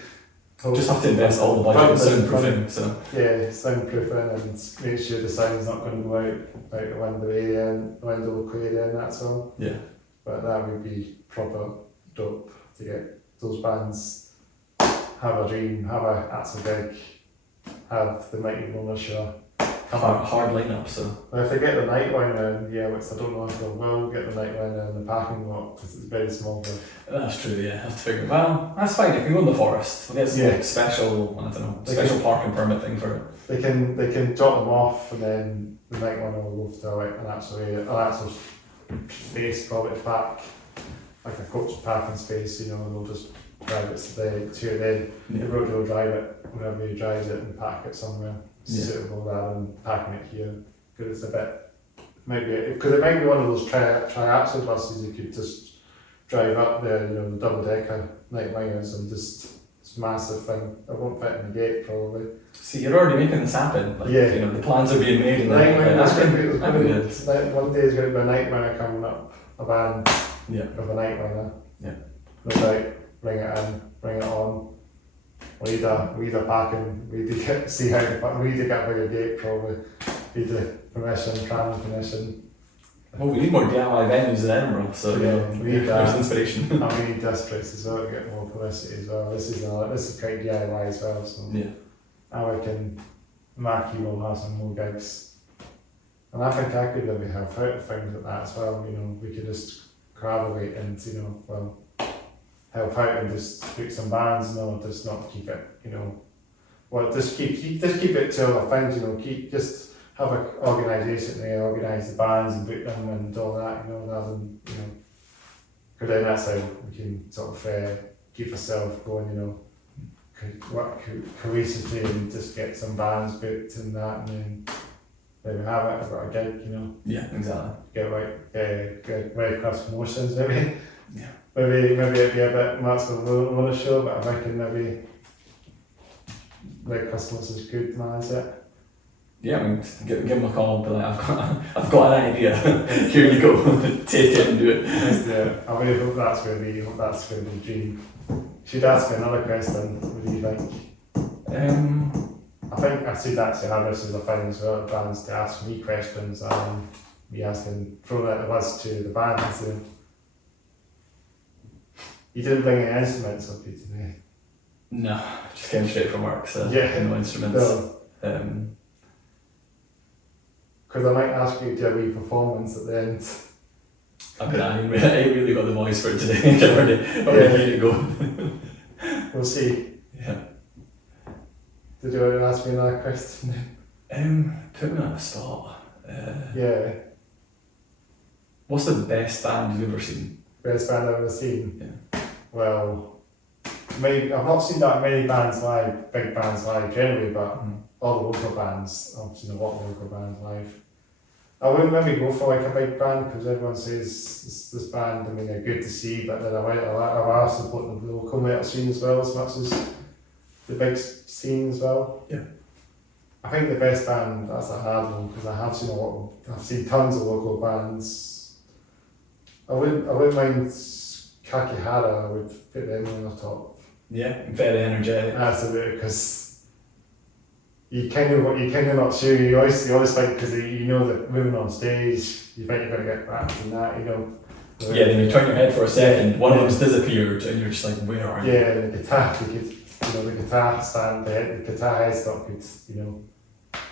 Just have to invest all the budget in soundproofing. So Yeah, soundproofing and make sure the sound's not going to go out the window area and window local area and that as well. yeah, But that would be proper dope to get those bands have a dream, have a actual gig, have the Mighty Roller Show. hard lineup. So Well, if they get the night one in, yeah, which I don't know if they will get the night one in the parking lot because it's very small. But that's true. Yeah, have to figure. Well, that's fine. If we go in the forest, we'll get some like, special, I don't know, special parking permit thing for it. they can drop them off and then the night one will go to like an actual space, probably to park, like a coach parking space, you know, and they'll just drive it to then Yeah. the road will drive it whenever he drives it and park it somewhere Yeah. suitable rather than parking it here because it's a bit because it might be one of those triaxle buses you could just drive up there, you know, the double decker night liners and just it's a massive thing. It won't fit in the gate probably. See, you're already making this happen. Like, Yeah. you know, the plans are being made. And Night liner's that'd going be good. one day is going to be a night liner coming up, a band Yeah. with a night liner. Yeah. No doubt, bring it in, bring it on. We'd a parking, see how we need to get a bigger gate probably. Need the planning permission. Well, we need more DIY venues in Edinburgh, so Yeah, you know, we need there's that. inspiration. And we need districts as well to get more publicity as well. This is quite DIY as well, so Yeah. I reckon Mackie will have some more gigs. And I think I could maybe help out with things like that as well, you know, we could just collaborate and, you know, well, help out and just pick some bands, no, just not keep it, you know, well, just keep it to other things, you know, just have an organisation there, organise the bands and book them and all that, you know, rather than, you know, because then that's how we can sort of keep ourselves going, you know, work cohesively and just get some bands booked and that, and then we have it, I've got a gig, you know. Yeah, exactly. Get right cross promotions maybe. Yeah. Maybe it'd be a bit much of a roller show, but I reckon maybe right cross promotions could manage it. Yeah, I mean, give them a call and be like, I've got an idea. Here you go. Take it and do it. Yeah, I really hope that's where the dream. Should ask me another question, what do you think? I think I should actually have this as a thing as well, bands to ask me questions and me asking, throwing out the words to the bands. You didn't bring any instruments with you today? No, just came straight from work, so Yeah. no instruments. No. Because I might ask you to do a wee performance at the end. I really got the voice for it today. I can already hear it go. We'll see. Yeah. Did you want to ask me another question? Put me on the spot. Yeah, What's the best band you've ever seen? best band I've ever seen. Yeah. Well, maybe I've not seen that many bands live, big bands live generally, but all the local bands, I've seen a lot of local bands live. I wouldn't maybe go for like a big band because everyone says this band, I mean, they're good to see, but then I also support the local metal scene as well as much as the big scene as well. Yeah. I think the best band, that's a hard one because I've seen tons of local bands. I wouldn't mind Kakihara, I would put them on the top. Yeah, very energetic. That's a bit because you kind of not sure. You always think because you know that moving on stage, you think you're going to get back and that, you know. Yeah, then you turn your head for a second, one of them's disappeared, and you're just like, where are you? Yeah, the guitar, the guitar stand, the guitar headstock could, you know.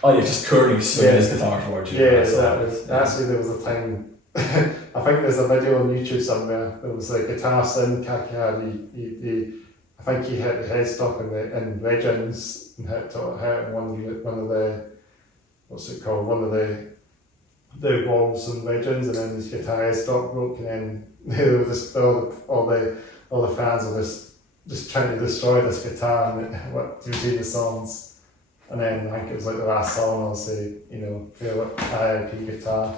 Oh yeah, just curly swinging his guitar towards you. Yeah, That's actually there was a time. I think there's a video on YouTube somewhere. There was a guitar stand, Kakihara. I think he hit the headstock in Legends and hit one of the what's it called? One of the walls and Legends, and then his guitar headstock broke, and then there was just all the fans were just trying to destroy this guitar and between the songs. And then I think it was like the last song, I'll say, you know, feel it, IIP guitar.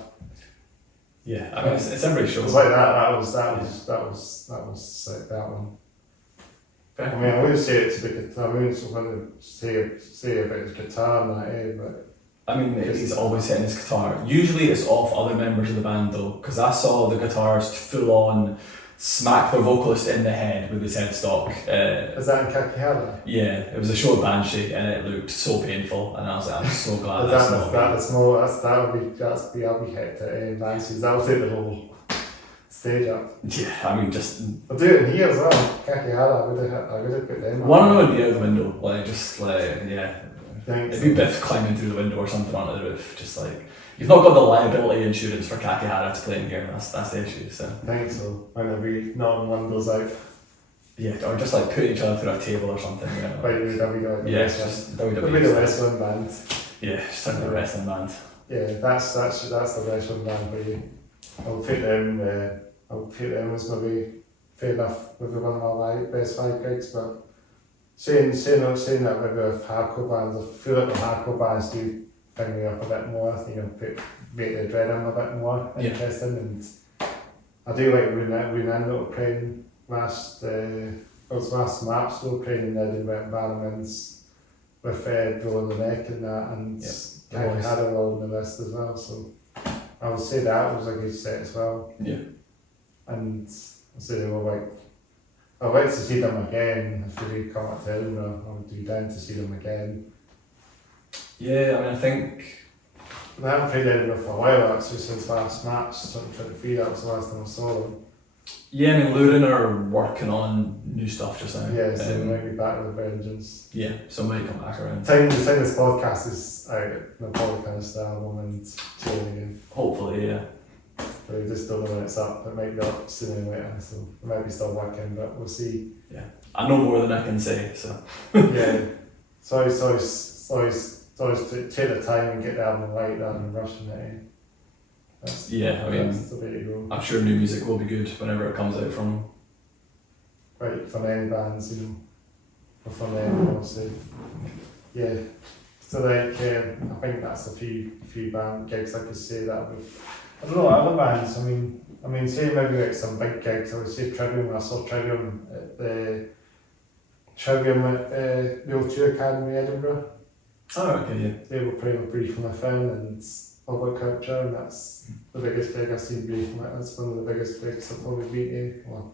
Yeah, I mean it's every show. It was like that. That was like that one. I mean, I wouldn't say it to the guitar. I wouldn't say about his guitar and that, but I mean, he's always hitting his guitar. Usually it's off other members of the band though, because I saw the guitarist full on smack the vocalist in the head with his headstock. Is that in Kakihara? Yeah, it was a show of Banshee and it looked so painful, and I was like, I'm so glad that's not me. That'll be hectic. Banshees. That'll take the whole stage up. Yeah, I mean, just I'll do it in here as well. Kakihara, I would have put them. one of them would be out the window, like just like yeah. Thanks. It'd be Biff climbing through the window or something onto the roof, just like you've not got the liability insurance for Kakihara to play in here. That's the issue. So I think so. When we knocking windows out. yeah, or just like putting each other through a table or something. You know? Like WWE. Yeah, it's just It'll be the WWE. wrestling band. Yeah, just like the wrestling band. Yeah, that's the wrestling band for you. I'll put them as maybe fair enough, maybe one of my best 5 gigs, but saying that maybe with hardcore bands, I feel like the hardcore bands do bring me up a bit more, make the adrenaline a bit more interesting, and I do like Renando playing last March, though, playing in the Edinburgh environments with Roll the Neck and that, and kind of had a role in the list as well, so I would say that was a good set as well. Yeah. And so they were like, I'd like to see them again. If they come up to Edinburgh, I would be down to see them again. Yeah, I mean, I think They haven't played Edinburgh for a while actually, since last match, 2023, that was the last time I saw them. yeah, I mean, Lurin are working on new stuff just now. Yeah, so they might be back with a vengeance. Yeah, so might come back around. The time this podcast is out, they'll probably kind of start a woman and touring again. Hopefully, yeah. But we just don't know when it's up. It might be up sooner or later, so it might be still working, but we'll see. Yeah, I know more than I can say, so. Yeah, so take the time and get the album right rather than rushing it in. That's the way to go. I'm sure new music will be good whenever it comes out from them. Right, from any bands, or from them, obviously. Yeah. So like, I think that's a few band gigs I could say that would. I don't know, other bands, I mean, say maybe like some big gigs, I would say Trivium. I saw Trivium at the O2 Academy, Edinburgh. Oh, okay, yeah. They were playing with Brief from the Fin and Public Culture, and that's the biggest gig I've seen Brief from. That's one of the biggest gigs I've probably been to. Well,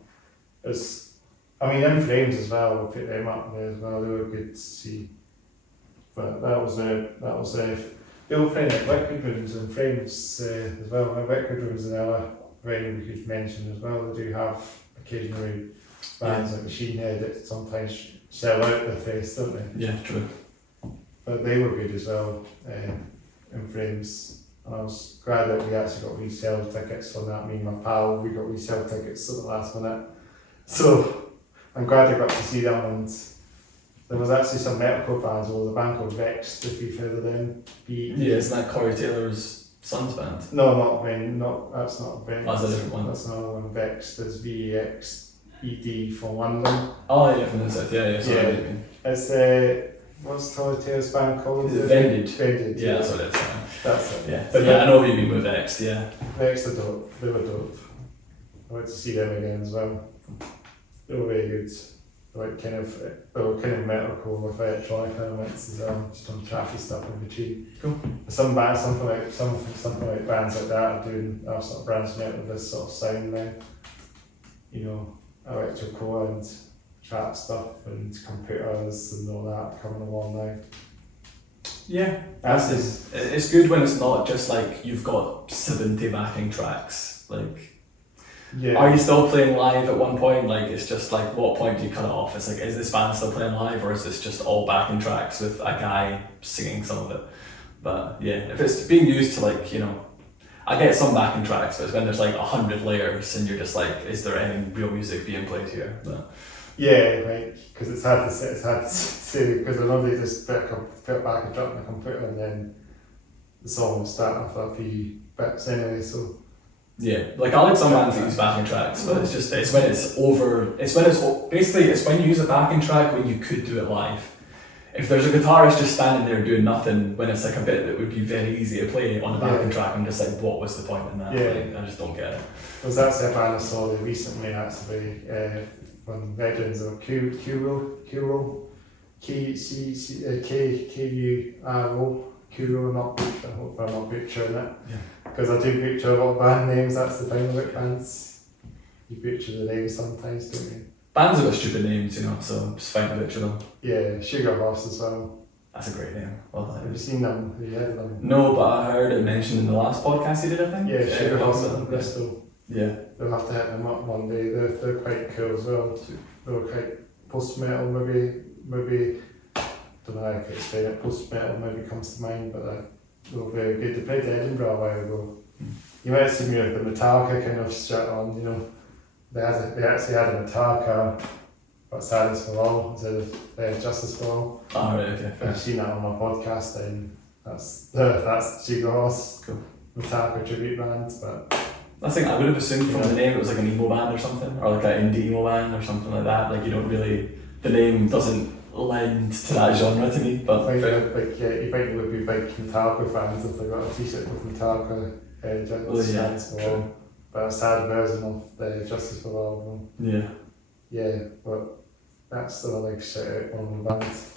In Flames as well, we'll put them up there as well, they were good to see. But that was they were playing at Liquid Rooms and Frames as well. Liquid Rooms is another venue we could mention as well. They do have occasionally bands like Machine Head that sometimes sell out the face, don't they? Yeah, true. But they were good as well in Frames. And I was glad that we actually got resale tickets on that. Me and my pal, we got resale tickets at the last minute. So I'm glad I got to see them, and there was actually some metalcore bands, the band called Vexed, if you've heard of them. Yeah, isn't that Corey Taylor's son's band? No, that's not Vexed. Oh, that's a different one. That's another one. Vexed is VEXED from London. Oh yeah, from the south, yeah. Sorry. It's what's Corey Taylor's band called? Is it Vended? Vended, yeah. That's what it is. That's it. Yeah, but yeah, I know what you mean with Vexed, yeah. Vexed are dope. They were dope. I went to see them again as well. They were very good. They were kind of metalcore with electronic elements as well, just on trashy stuff in between. Cool. Some bands, something like bands like that are doing sort of branching out with this sort of sound now. Electrical and chat stuff and computers and all that coming along now. Yeah, it's good when it's not just like you've got 70 backing tracks. Like, are you still playing live at one point? Like, it's just like, what point do you cut it off? It's like, is this band still playing live, or is this just all backing tracks with a guy singing some of it? But yeah, if it's being used to I get some backing tracks, but it's when there's like 100 layers and you're just like, is there any real music being played here? But yeah, because it's hard to say, because I know they just put back a track on the computer and then the song will start off a few bits anyway, so. Yeah, like I like some bands that use backing tracks, but it's when you use a backing track when you could do it live. If there's a guitarist just standing there doing nothing when it's like a bit that would be very easy to play on a backing track, I'm just like, what was the point in that? Yeah. Like, I just don't get it. There's actually a band I saw recently actually, when Veterans of Kuro, not Butcher, I hope I'm not butchering it. Yeah. Because I do butcher a lot of band names, that's the thing about bands. you butcher the names sometimes, don't you? Bands have got stupid names, you know, so just find a butcher them. Yeah, Shoegaze as well. That's a great name. Well Have done. you seen them? Have you heard of them? No, but I heard it mentioned in the last podcast you did, I think. Yeah, Shoegaze also. in Bristol. Yeah. They'll have to hit them up one day. They're quite cool as well. They're quite post-metal, maybe don't know how I can explain it. Post-metal maybe comes to mind, but they were very good. They played Edinburgh a while ago. You might have seen me with the Metallica kind of shirt on, you know. They actually had a Metallica, but Sadness for All instead of Justice for All. Oh, right, okay, fair. I've seen that on my podcast, and that's Shoegaze, Cool. Metallica tribute band. But I think I would have assumed from the name it was like an emo band or something, or like an indie emo band or something like that. Like you don't really, the name doesn't lend to that genre to me. But you fair. think it would be big Metallica fans if they got a t-shirt with Metallica. Justice for All. But a sad version of the Justice for All. Yeah. Yeah, but that's still a big shout out one of the bands.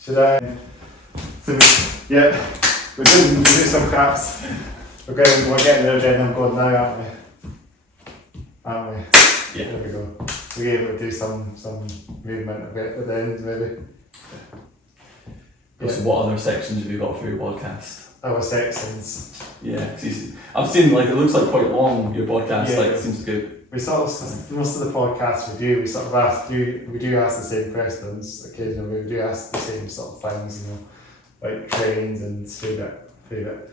Should I? So yeah, we're doing some craps. We're getting there then. I'm going now, aren't we? Yeah. There we go. We're able to do some movement a bit at the end, maybe. So what other sections have you got for your podcast? Our sections. Yeah, cause I've seen like it looks like quite long. Your podcast Yeah. like seems good. We sort of, most of the podcasts we do, we sort of we do ask the same questions occasionally. We do ask the same sort of things, you know, like trains and favourite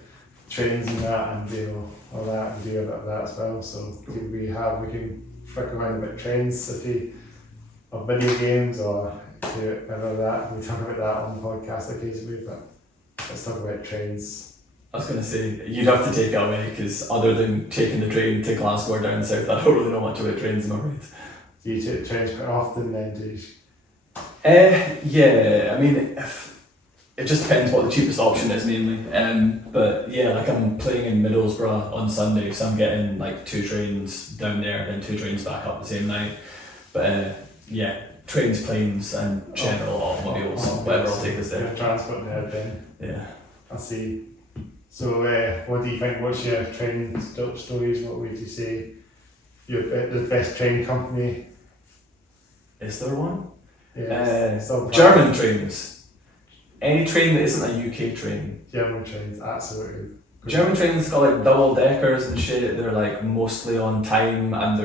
trains and that, and you know all that. We do a bit of that as well. So we can flick around about trains, or video games, or whatever that. We talk about that on the podcast occasionally, but let's talk about trains. I was gonna say you'd have to take it away because other than taking the train to Glasgow or down south, I don't really know much about trains. I'm afraid. Do you take trains quite often then, do you? Yeah. I mean, it just depends what the cheapest option is mainly. But yeah, like I'm playing in Middlesbrough on Sunday, so I'm getting like 2 trains down there, then 2 trains back up the same night. But yeah, trains, planes, and general automobiles, whatever will take us there. Transport there then. Yeah. I see. So, what do you think? What's your train stories? What would you say? The best train company? Is there one? Yeah. German trains. Any train that isn't a UK train. German trains, absolutely. German trains got like double deckers and shit. They're like mostly on time, and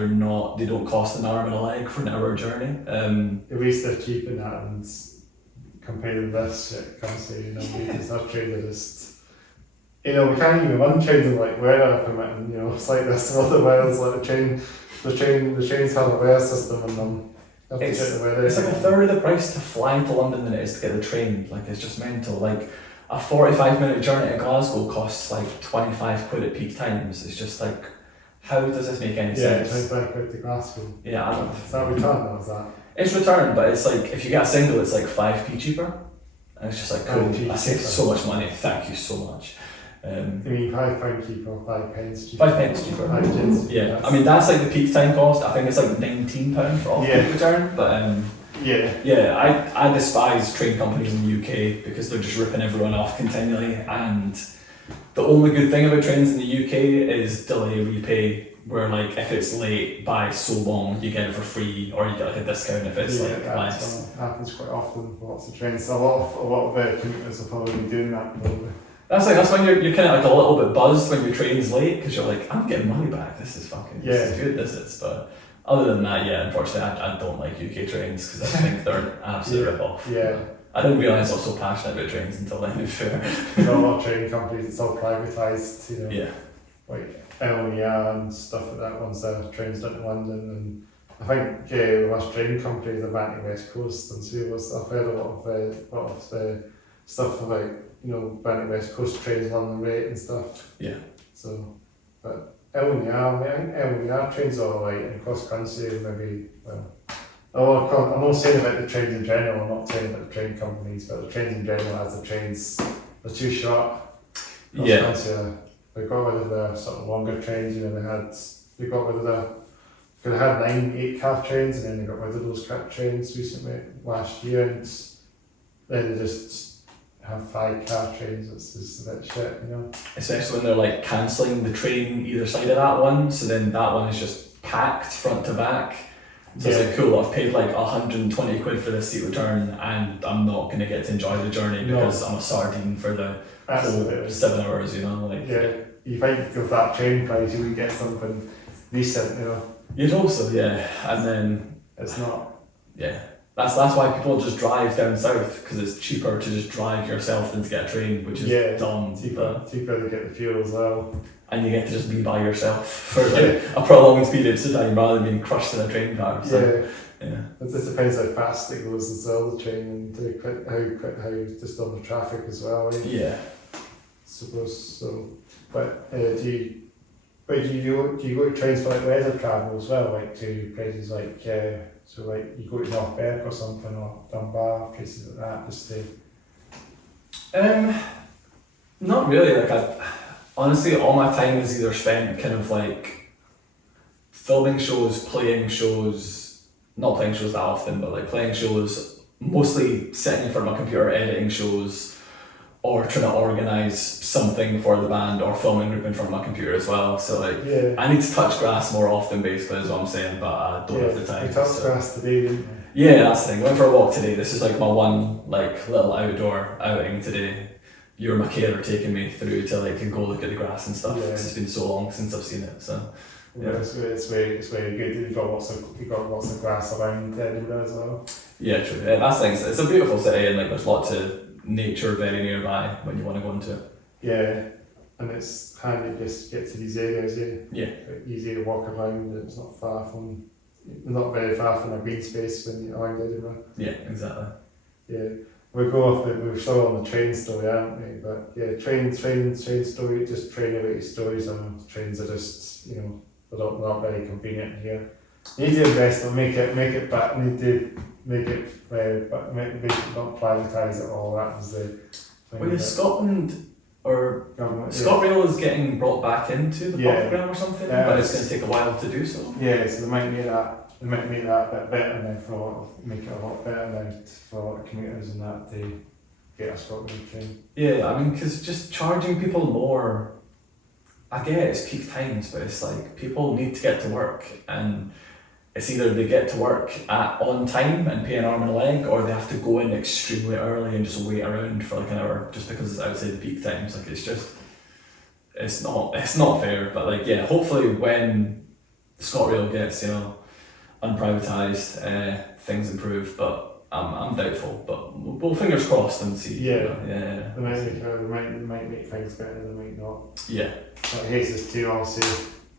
they don't cost an arm and a leg for an hour journey. At least they're cheap in that, and compared to this shit comes to, you know, because our trains are just. You know, we can't even run trains in like weather permitting, you know, it's like this in other Wales, like the trains have a weather system in them. You have to check the weather. It's like a third of the price to fly to London than it is to get the train. Like it's just mental. Like a 45-minute journey to Glasgow costs like 25 quid at peak times. It's just like, how does this make any sense? 25 quid to Glasgow. Yeah, I don't. Is that return or is that? It's returned, but it's like if you get a single, it's like 5p cheaper, and it's just like cool. 5p I saved cheaper. so much money. Thank you so much. I mean, £5 cheaper, 5 pence cheaper. 5 pence cheaper. 5 pence cheaper. Yeah, I mean that's like the peak time cost. I think it's like £19 for off peak return. But I despise train companies in the UK because they're just ripping everyone off continually. And the only good thing about trains in the UK is delay repay, where like if it's late by so long, you get it for free, or you get like a discount if it's like less. That happens quite often for lots of trains. So a lot of commuters will probably be doing that probably. That's when you're kind of like a little bit buzzed when your train's late because you're like, I'm getting money back. This is good. This is. But other than that, yeah, unfortunately, I don't like UK trains because I think they're an absolute rip-off. Yeah. I didn't realise I was so passionate about trains until then. To be fair. There's a lot of train companies. It's all privatised. You know. Yeah. Like LNER and stuff like that. Once the trains down to London, and I think the last train companies are back to West Coast and so I've heard a lot of the stuff for like. You know, Bannock West Coast trains London rate and stuff. Yeah. So, but LNER, I think LNER trains are alright, and cross country maybe, well, I'm not saying about the trains in general, I'm not saying about the train companies, but the trains in general, as the trains, they're too short. Cross country, they got rid of the sort of longer trains, you know, they got rid of they could have had 9 8-car trains, and then they got rid of those cat trains recently, last year, and then they just have 5-car trains. It's just a bit shit, you know. Especially when they're like cancelling the train either side of that one, so then that one is just packed front to back. So it's like, cool, I've paid like 120 quid for this seat return and I'm not going to get to enjoy the journey because I'm a sardine for the whole 7 hours, you know? Like, yeah, you think with that train price you would get something decent, you know? You'd hope so, yeah. And then... It's not. Yeah. That's why people just drive down south, because it's cheaper to just drive yourself than to get a train, which is dumb. Cheaper to get the fuel as well. And you get to just be by yourself for like a prolonged period of time rather than being crushed in a train car. So, yeah. It just depends how fast it goes as well, the train, and how just on the traffic as well. Right? Yeah. Suppose so. But do you go to trains for like leisure travel as well, like to places like so like you go to North Berwick or something, or Dunbar, places like that, just to... Not really. Like honestly, all my time is either spent kind of like filming shows, playing shows, not playing shows that often, but like playing shows, mostly sitting in front of my computer editing shows, or trying to organise something for the band, or filming group in front of my computer as well. So like, I need to touch grass more often, basically, is what I'm saying, but I don't have the time. You touched grass today, didn't you? Yeah, that's the thing. Went for a walk today. This is like my one like little outdoor outing today. You're my carer taking me through to like go look at the grass and stuff. Because it's been so long since I've seen it. So it's very good. You've got lots of grass around Edinburgh as well. Yeah, true. That's the thing. It's a beautiful city, and like there's lots of nature very nearby when you want to go into it. Yeah, and it's handy just to get to these areas. Yeah. Easy to walk around. It's not very far from a green space when you're around Edinburgh. Yeah, exactly. Yeah. We're still on the train story, aren't we? But yeah, train story, just train related stories. And trains are just, they're not very convenient here. You need to invest and make it back. Need to make it, but make it not privatise it all. That was the thing. Well, Scotland or ScotRail is getting brought back into the programme or something, but it's going to take a while to do so. Yeah, so they might make that a bit better now make it a lot better now for commuters and that to get a Scotland train. Yeah, I mean, because just charging people more, I get it's peak times, but it's like people need to get to work, and it's either they get to work on time and pay an arm and a leg, or they have to go in extremely early and just wait around for like an hour just because it's outside the peak times. Like it's not fair. But like hopefully when ScotRail gets unprivatised, things improve. But I'm doubtful. But we'll fingers crossed and see. Yeah. They might make things better. They might not. Yeah. But Haces 2 also.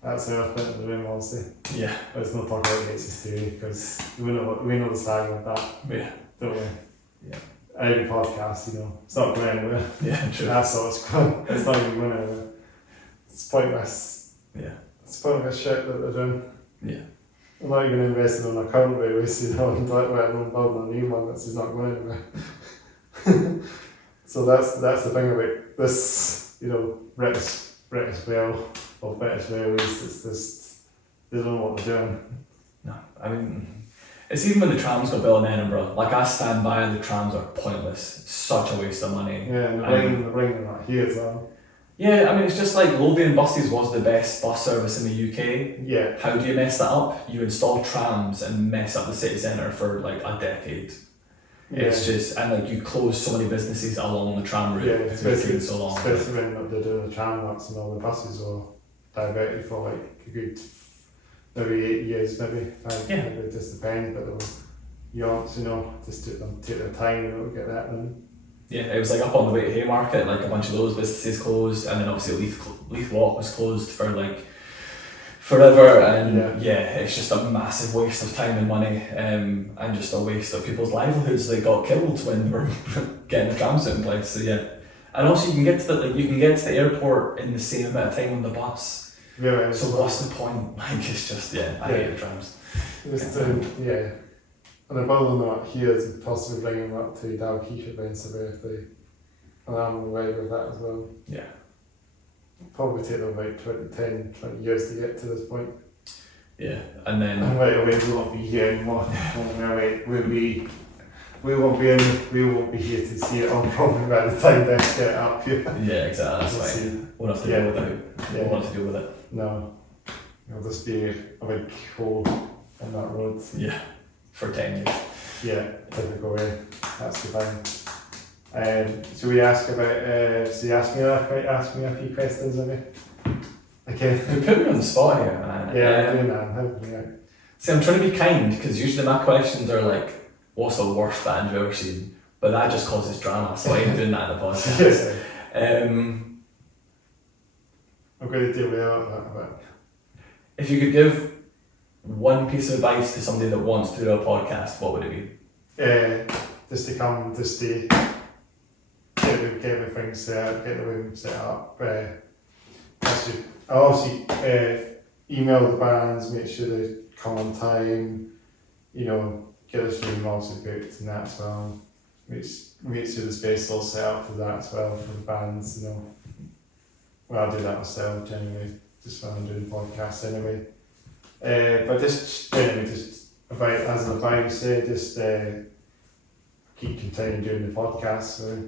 That's the other bit of the room, obviously. Yeah. Let's not talk about Haces 2 because we know the side of that. Yeah. Don't we? Yeah. Every podcast, it's not going anywhere. Yeah, true. That's all it's going. It's not even going anywhere. It's pointless. Yeah. It's pointless shit that they're doing. Yeah. I'm not even investing on a current railways, and building a new one that's just not going anywhere. So that's the thing about this, British Rail or British Railways. It's just they don't know what they're doing. No, I mean, it's even when the trams got built in Edinburgh. Like I stand by, the trams are pointless. It's such a waste of money. Yeah, and the ring not here as well. Yeah, I mean, it's just like Lothian Buses was the best bus service in the UK. Yeah. How do you mess that up? You install trams and mess up the city centre for like a decade. Yeah. It's just, and like you close so many businesses along the tram route because it's taking so long. Especially when they're doing the tram works and all the buses are diverted for like a good maybe 8 years, maybe. Maybe it just depends, but just take their time and get that done. Yeah, it was like up on the way to Haymarket, like a bunch of those businesses closed, and then obviously Leith Walk was closed for like forever, and it's just a massive waste of time and money, and just a waste of people's livelihoods. They got killed when they were getting the trams in place. So and also you can get to the airport in the same amount of time on the bus. Yeah. So what's the point? Like it's just I hate the trams. And the building that here is possibly bringing them up to Dalkeith events if they allow them away with that as well. Yeah. Probably take them about 20 years to get to this point. Yeah, and then... And right away we won't be here anymore. We won't be here to see it on probably by the time they get it up here. Yeah, exactly, that's fine. Won't have to deal with it. Won't have to deal with it. No. It'll just be a big hole in that road. Yeah, for 10 years. Yeah, typical way. That's the thing. So we ask about. So you asked me a few questions, have you? Okay. You put me on the spot here, man. Yeah, I'm doing that. I'm helping you out. See, I'm trying to be kind because usually my questions are like, "What's the worst band you've ever seen?" But that just causes drama, so I ain't doing that in the podcast. I'm going to deal with that. But If you could give one piece of advice to somebody that wants to do a podcast, what would it be? Just to come, just to get everything set, get the room set up. Obviously, email the bands, make sure they come on time. You know, get us room also booked and that as well. Make sure the space is all set up for that as well for the bands. You know, well, I do that myself generally, just when I'm doing podcasts anyway. But just generally, just about as an advice, just keep continuing doing the podcast. So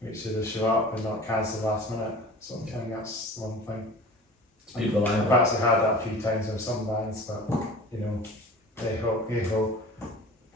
make sure they show up and not cancel last minute. So I think that's one thing. Be reliable. I've actually had that a few times with some bands, but you know, hey ho.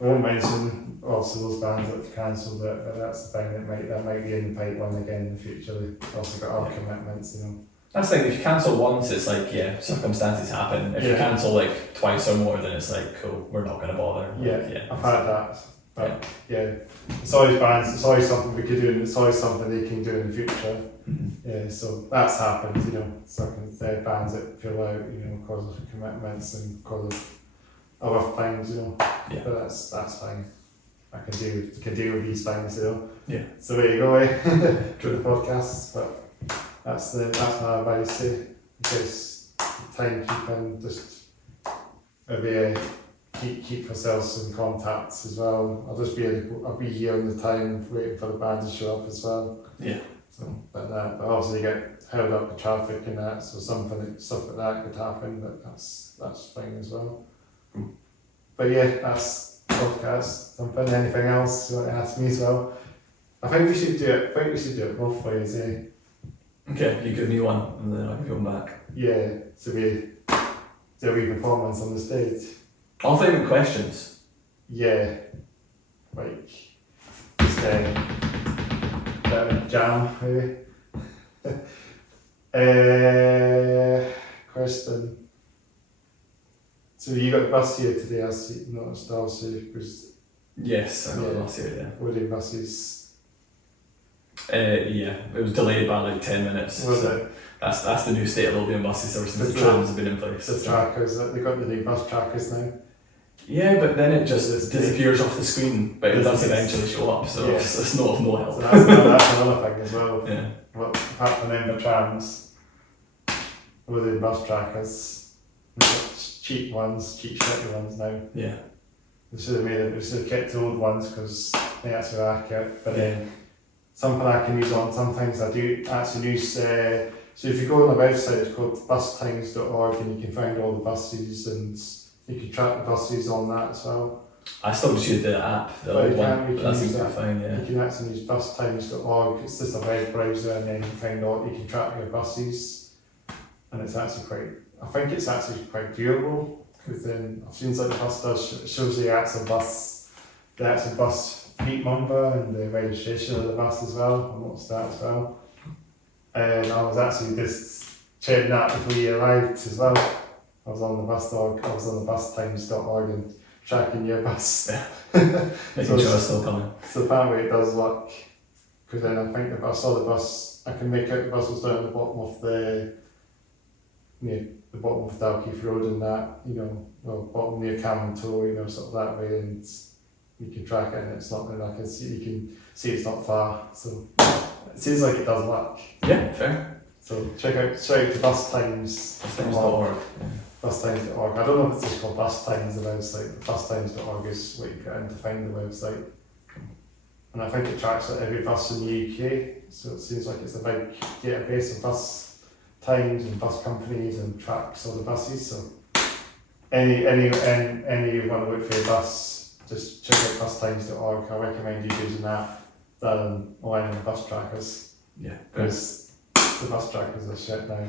I won't mention also those bands that have cancelled it, but that's the thing that might be in the pipeline again in the future. They've also got other commitments, you know. That's like if you cancel once, it's like circumstances happen. If you cancel like twice or more, then it's like cool, we're not gonna bother. I've had that. But it's always bands, it's always something we could do, and it's always something they can do in the future. Mm-hmm. Yeah, so that's happened, you know. Certain bands that fill out, you know, because of commitments and because of other things, you know. Yeah. But that's fine. I can deal with these things, you know. Yeah. So there you go, through the podcast. But that's my advice. Just timekeeping, just keep ourselves in contacts as well. I'll be here on the time waiting for the band to show up as well. Yeah. So, but obviously you get held up with traffic and that, so stuff like that could happen, but that's fine as well. But yeah, that's podcast. Something. Anything else you want to ask me as well? I think we should do it both ways, eh? Okay, you give me one and then I'll give you one back. Yeah, so we do a wee performance on the stage. I'll think of questions. Yeah, like just jam maybe. Question. So you got the bus here today, I see, noticed also, because Yes, I got the bus here, wedding buses. Yeah, it was delayed by like 10 minutes. Was so it? That's the new state of Albion buses ever since the trams have been in place. The trackers, they got the new bus trackers now. Yeah, but then it just disappears off the screen, but it does eventually show up, so it's not of no help. So that's another thing as well. Yeah. Well, apart from them, the trams, with the bus trackers, we've got cheap shitty ones now. Yeah. We should have kept the old ones because they actually are accurate. But Yeah. something I can use on, sometimes I do actually use, so if you go on the website, it's called bustimes.org, and you can find all the buses and you can track the buses on that as well. I still just use the app, the But old you one, can but that use seems to be that. fine, yeah. You can actually use bustimes.org, it's just a web browser, and then you can find all, you can track your buses, and it's actually quite durable, because then I've seen like the bus does, it shows the actual bus fleet number and the registration of the bus as well, I noticed that as well. And I was actually just checking that before you arrived as well. I was on the bustimes.org and tracking your bus. Making sure it's still coming. So apparently it does work, because then I think if I saw the bus, I can make out the bus was down at the bottom of the bottom of Dalkeith Road and that, you know, well, bottom near Cameron Toe, you know, sort of that way, and you can track it and it's not, and I can see, you can see it's not far, so it seems like it does work. Yeah, fair. So check out the bus times. Bustimes.org. Bustimes.org. I don't know if it's just called Bus Times, the website. Bustimes.org is what you put in to find the website. And I think it tracks every bus in the UK, so it seems like it's a big database of bus times and bus companies and tracks all the buses. So anyone want to look for a bus, just check out bustimes.org. I recommend you using that than relying on bus trackers, Yeah. because the bus trackers are shit now.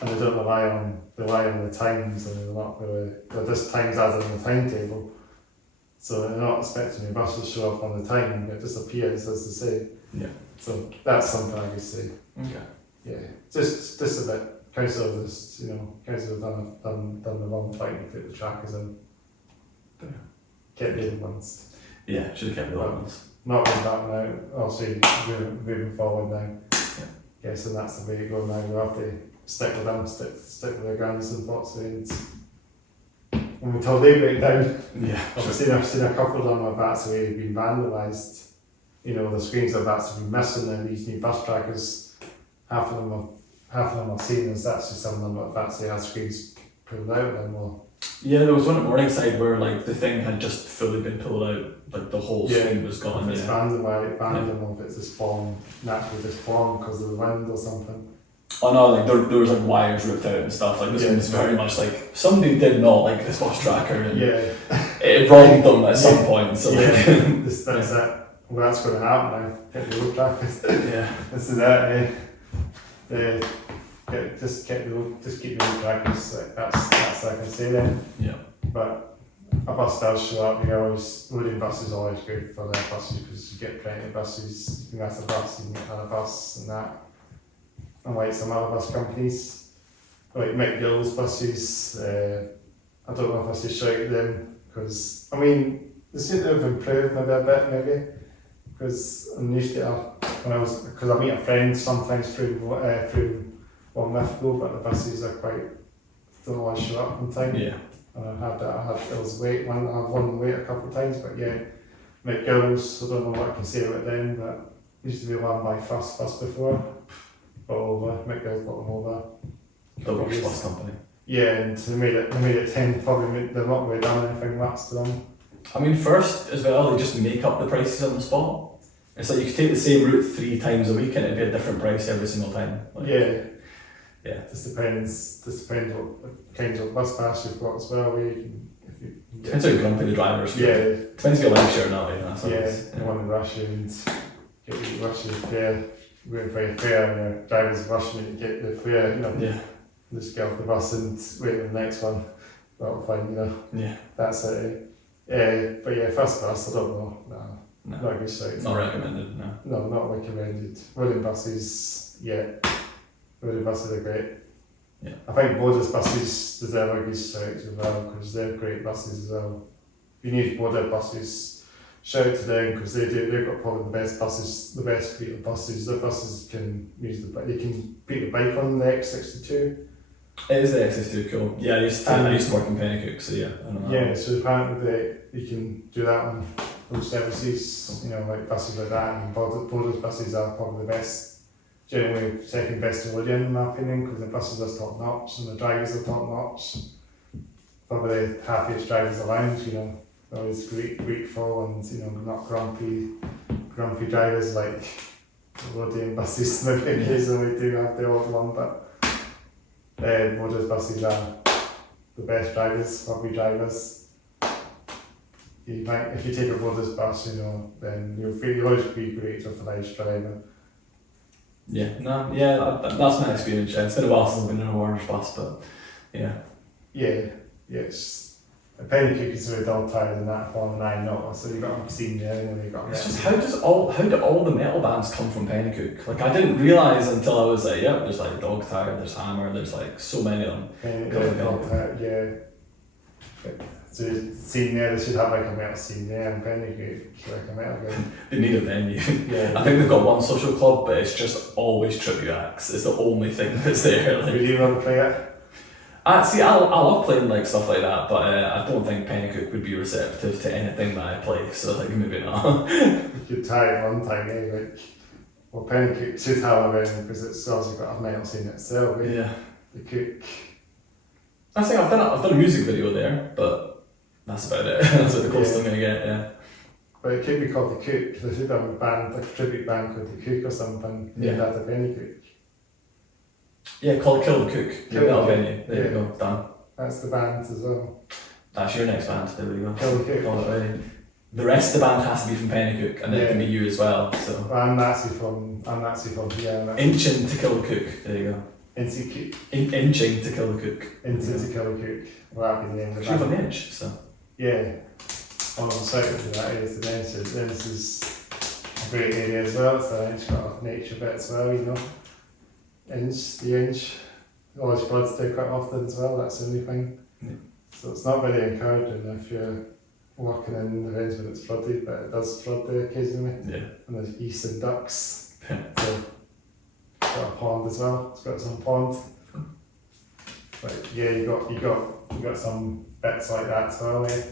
and they don't rely on the times, and they're not really, they're just times as in the timetable. So they're not expecting your bus to show up on the time, it just appears, as they say. Yeah. So that's something I could say. Okay. Yeah, just a bit. Council just, council have done the wrong thing to put the trackers in. Kept the other ones. Yeah, should have kept the other ones. Not going back now, obviously moving forward now. Yeah. Guessing that's the way to go now. We'll have to stick with them, stick with the grandson box lanes. Until they break down. Yeah. I've seen a couple of them have actually been vandalised. The screens have actually been missing, and these new bus trackers, half of them I've seen, there's actually some of them that have actually had screens pulled out and well. Yeah, there was one at Morningside where like the thing had just fully been pulled out, like the whole screen was gone. If it's vandalised, or if it's just naturally just formed because of the wind or something. Oh no, like there was like wires ripped out and stuff. Like this one was very much like somebody did not like this bus tracker, and it wronged them at some point. So that's it. Well, that's going to happen now. Get the road trackers. Yeah. This is it. Just keep the road trackers. Like that's what I can say then. Yeah. But a bus does show up. Loading buses is always good for their buses because you get plenty of buses. You can ask a bus, you can get another bus and that. Unlike some other bus companies, like McGill's buses, I don't know if I should shout at them because they seem to have improved maybe a bit because I'm used to because I meet a friend sometimes through Lithgow, but the buses are don't always show up on time. Yeah. And I was late I've won late a couple of times, but yeah, McGill's, I don't know what I can say about them, but used to be one by first bus before. McGill's got them over. The worst bus company. Yeah, and they made it 10, probably they've not really done anything much to them. I mean, first as well, they just make up the prices on the spot. It's like you could take the same route 3 times a week and it'd be a different price every single time. Like, yeah. Just depends what kinds of bus pass you've got as well. Depends how grumpy the drivers feel. Yeah. Depends if you like share or not. They want to rush you and get you rush your fare. We're very fair, and the drivers rushing you to get the fare. Just get off the bus and wait for the next one. That'll fine, Yeah. That's it. But yeah, first class, I don't know. No. Not a good shout. Not recommended, no. No, not recommended. Wooden buses, Wooden buses are great. Yeah. I think Border's buses deserve a good shout as well because they're great buses as well. If you need Border buses, shout out to them because they've got probably the best buses, the best fleet of buses. Their buses can they can beat the bike on the X62. It is the XS2, cool. Yeah, I used to work in Pennycook, so yeah, I know that. Yeah, so apparently you can do that on those services, like buses like that, and Border's buses are probably the best, generally second best in Lothian in my opinion, because the buses are top notch and the drivers are top notch. Probably the happiest drivers around, always grateful and not grumpy drivers like Lothian buses maybe occasionally do have the odd one, but Border's buses are the best drivers, lovely drivers. If you take a Border's bus, then you'll always be great for nice driving. That's my experience. It's been a while since I've been in a Warner's bus, but yeah. It's a Pennycook is really dull tired in that form, and I know. So you've got to see there, and you've got. It's just how do all the metal bands come from Pennycook? Like I didn't realise until I was like, there's like Dog Tired, there's Hammer, there's like so many of them. Dog Tired, So scene there, they should have like a metal scene there in Pennycook, like a metal game. They need a venue. Yeah. I think they've got one social club, but it's just always tribute acts. It's the only thing that's there. Like. Would you want to play it? See, I love playing like stuff like that, but I don't think Pennycook would be receptive to anything that I play. So like maybe not. You could try it one time, Pennycook should have a venue because it's also got a metal scene itself. Yeah. The Cook. I think I've done a music video there, but that's about it. That's what the closest I'm gonna get. Yeah. But it could be called the Cook. There should have a band, like a tribute band called the Cook or something. Yeah. That's the Pennycook. Yeah, called Kill the Cook. Kill the Cook. Venue. There you go. Done. That's the band as well. That's your next band. There we go. Kill the Cook. Call it ready. The rest of the band has to be from Pennycook, and then it can be you as well. So. I'm actually from here. Inching to Kill the Cook. There you go. Inching to kill the cook. Into To Kill a Cook. Well, that'd be the name of the She's band. an inch, so. Yeah. On the site of that is the Dennis. Dennis is a great area as well. So it's got a nature bit as well, you know. The inch. Always floods there quite often as well, that's the only thing. Yeah. So it's not very encouraging if you're walking in the range when it's flooded, but it does flood there occasionally. Yeah. And there's geese and ducks. Yeah. So it's got a pond as well. It's got some pond. But yeah, you got some bits like that as well, eh?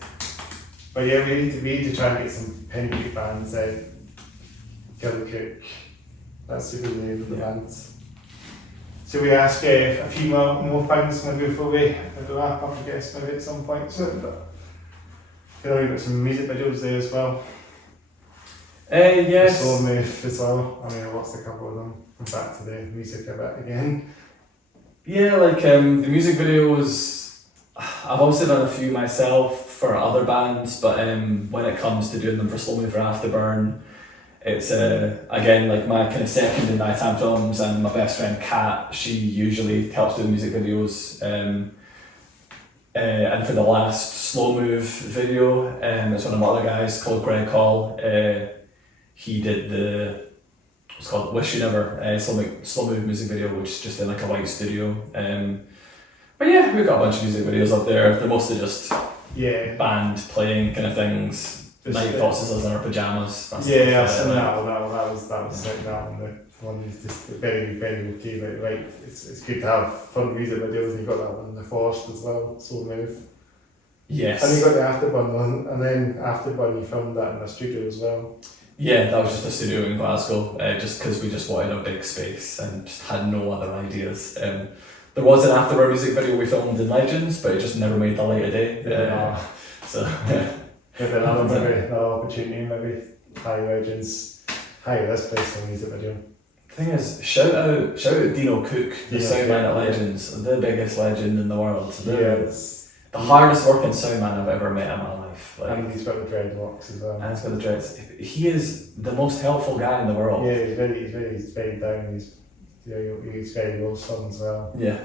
But yeah, we need to try and get some penny cook bands out. Kill the Cook. That's the good name of the band. So we ask a few more things maybe before we wrap up, I guess, maybe at some point soon. But you know, we've got some music videos there as well. Yes. Slow Move as well. I mean, I watched a couple of them. I'm back to the music a bit again. Yeah, like the music videos, I've obviously done a few myself for other bands, but when it comes to doing them for Slow Move or Afterburn, it's again like my kind of second in nighttime films, and my best friend Kat, she usually helps do the music videos. And for the last Slow Move video, it's one of my other guys called Greg Hall. He did it's called Wish You Never, slow move music video, which is just in like a white studio. But yeah, we've got a bunch of music videos up there. They're mostly just band playing kind of things. Night Foxes in our pajamas. Yeah, I've seen that one. That was sick. That one is just very, very okay. But right, it's good to have fun music videos. You got that one in the forest as well. Slow Move. Yes. And you got the Afterburn one, and then Afterburn you filmed that in a studio as well. Yeah, that was just a studio in Glasgow, just because we just wanted a big space and just had no other ideas. There was an Afterburn music video we filmed in Legends, but it just never made the light of day. So maybe another opportunity, maybe high Legends, high this place for music video. The thing is, shout out Dino Cook, the sound man at Legends, the biggest legend in the world. The hardest working sound man I've ever met in my life. Like, and he's got the dreadlocks as well. And he's got the dreads. He is the most helpful guy in the world. Yeah, he's very down. He's very wholesome as well. Yeah.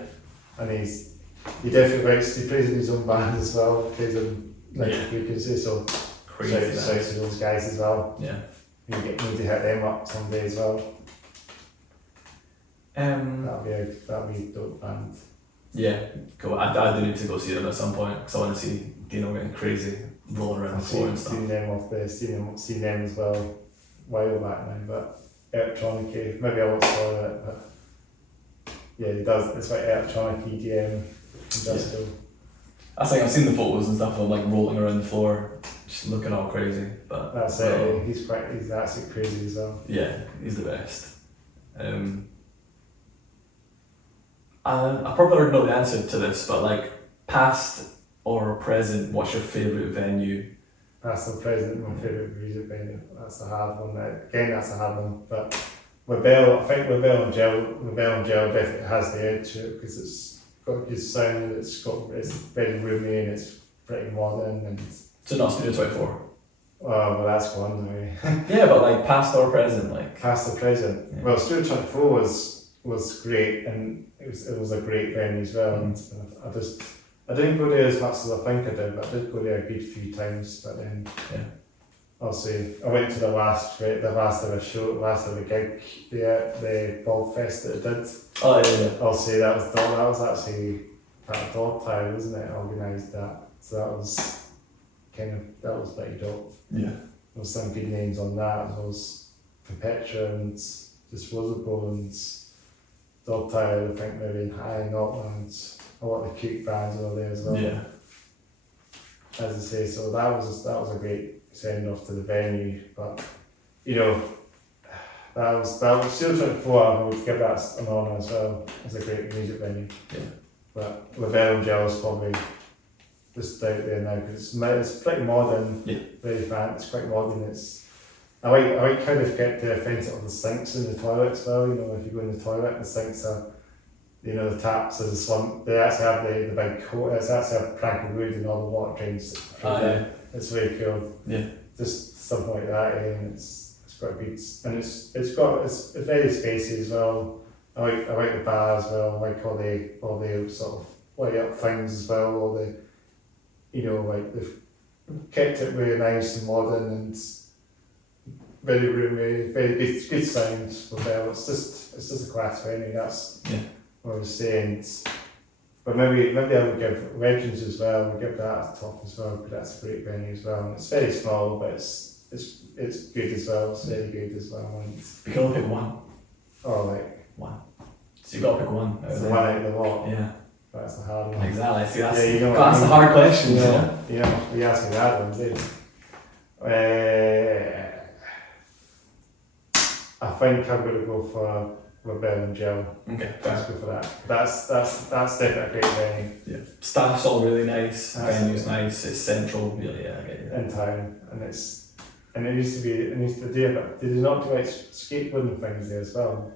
And he definitely plays in his own band as well. Plays in frequency, so crazy. Shout to those guys as well. Yeah. You need to hit them up someday as well. That'll be a dope band. Yeah, cool. I do need to go see them at some point because I want to see Dino getting crazy, rolling around the floor and stuff. Seen them as well a while back now, but electronic, maybe I won't spoil it, but yeah, he does. It's like electronic EDM industrial. I think I've seen the photos and stuff of him like rolling around the floor, just looking all crazy. But that's it. He's absolutely crazy as well. Yeah, he's the best. I probably already know the answer to this, but like past or present, what's your favourite venue? Past or present, my favourite music venue. That's a hard one. Again, that's a hard one. But with Bell, I think with Bell and Gel definitely has the edge to it because it's got good sound. It's very roomy and it's pretty modern and. So not Studio 24. Well, that's one now. Yeah, but like past or present, like. Past or present. Yeah. Well, Studio 24 was great and it was a great venue as well. And I didn't go there as much as I think I did, but I did go there a good few times. But then, obviously, I went to the last of the gig, the Bob Fest that I did. Oh yeah. Obviously, that was actually that Dog Tile, wasn't it? Organised that, so that was pretty dope. Yeah. There was some good names on that. There was Perpetua and Disposable and Dog Tile, I think maybe High Notland. A lot of the cute bands were there as well. Yeah. As I say, so that was a great send off to the venue. But you know, that was still 24. I would give that an honour as well. It's a great music venue. Yeah. But Lavelle and Gel is probably just out there now because it's pretty modern. Yeah. Very fancy. It's quite modern. I like kind of get the offence of the sinks in the toilet as well. You know, if you go in the toilet, the sinks are, you know, the taps are the swamp. They actually have the big coat. It's actually a plank of wood and all the water drains through there. It's very cool. Yeah. Just something like that, and it's quite good. And it's very spacey as well. I like the bar as well. I like all the sort of light up things as well. All the, like they've kept it very nice and modern and very roomy, very good sound for Bell. It's just a class venue. That's what I was saying. But maybe I would give Legends as well. We'll give that a top as well, because that's a great venue as well. And it's very small, but it's good as well. It's very good as well. And You can only pick one. one. So you got to pick one. It's the one out of the lot. Yeah. That's the hard one. Exactly. See, that's, you know that's the hard question. You asked me that one, didn't you? I think I'm going to go for Rebel and Jill. Okay. Let's go for that. That's definitely a great venue. Yeah. Staff's all really nice. Venue's nice. It's central. Really, I get you. In town, and it needs to do a bit. Did they not do like skateboarding things there as well?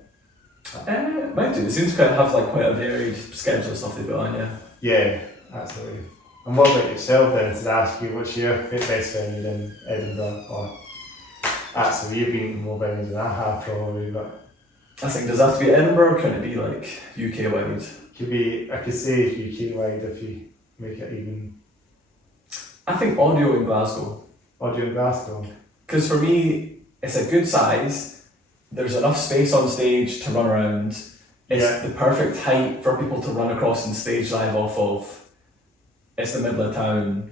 Might do. It seems to have like quite a varied schedule of stuff they put on. Yeah. Yeah, absolutely. And what about yourself then? To ask you, what's your best venue in Edinburgh? Or actually, you've been to more venues than I have probably, but I think, does that have to be Edinburgh, or can it be like UK wide? I could say UK wide if you make it even. I think audio in Glasgow. Audio in Glasgow. Because for me, it's a good size. There's enough space on stage to run around. It's the perfect height for people to run across and stage dive off of. It's the middle of town,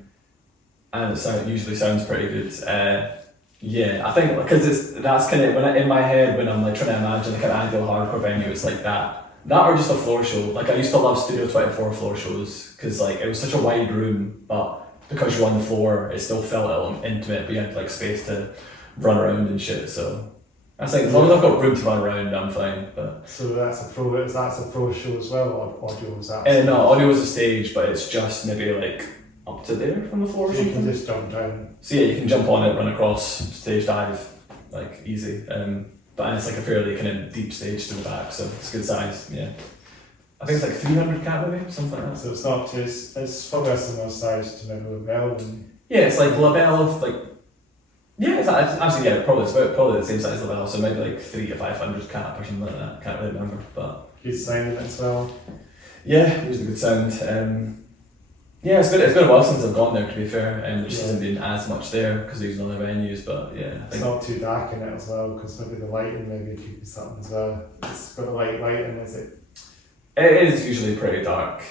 and it usually sounds pretty good. I think because that's kind of in my head when I'm like trying to imagine like an ideal hardcore venue, it's like that or just a floor show. Like I used to love Studio 24 floor shows because like it was such a wide room, but because you're on the floor, it still felt a little intimate, but you had like space to run around and shit. So I think as long as I've got room to run around, I'm fine. But so that's a pro show as well, or audio is that? No, audio is a stage, but it's just maybe like up to there from the floor or so something. You can just jump down. So yeah, you can jump on it, run across, stage dive, like easy. But it's like a fairly kind of deep stage to the back, so it's a good size. Yeah, I think it's like 300 cat maybe, something like that. So it's not just it's probably a similar size to maybe Labelle. Yeah, it's like Labelle of like. Yeah, it's actually probably the same size as Labelle, so maybe like 300 to 500 cap or something like that. Can't really remember, but good sound in it as well. Yeah, usually good sound. Yeah, it's been a while since I've gone there, to be fair, and there just hasn't been as much there because they're using other venues. But yeah, I think it's not too dark in it as well, because maybe the lighting maybe could be something as well. It's got a lighting, is it? It is usually pretty dark.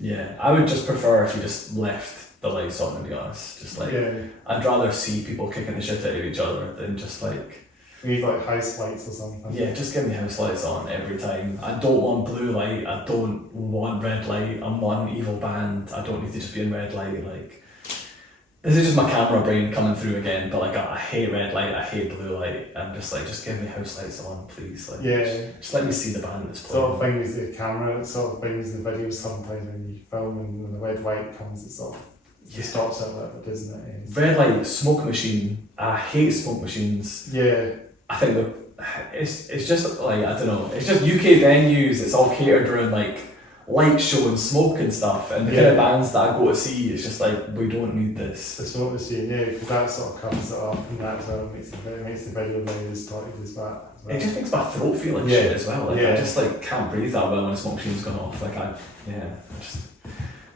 Yeah, I would just prefer if you just left the lights on, to be honest. Just like I'd rather see people kicking the shit out of each other than just like. We need like house lights or something. Yeah, just give me house lights on every time. I don't want blue light, I don't want red light. I'm one evil band, I don't need to just be in red light. Like, this is just my camera brain coming through again, but like I hate red light, I hate blue light. I'm just like, just give me house lights on, please. Like, just let me see the band that's playing. Sort of thing is the camera, it sort of brings the videos sometimes when you film and when the red light comes, it sort of stops it a little bit, doesn't it? Red light, smoke machine. I hate smoke machines. Yeah. I think it's just like, I don't know, it's just UK venues, it's all catered around like light show and smoke and stuff, and the kind of bands that I go to see, it's just like, we don't need this. The smoke machine, because that sort of comes it up and that as well, makes the video very distorted as well. It just makes my throat feel like shit as well. Like I just like can't breathe that well when a smoke machine's gone off. Like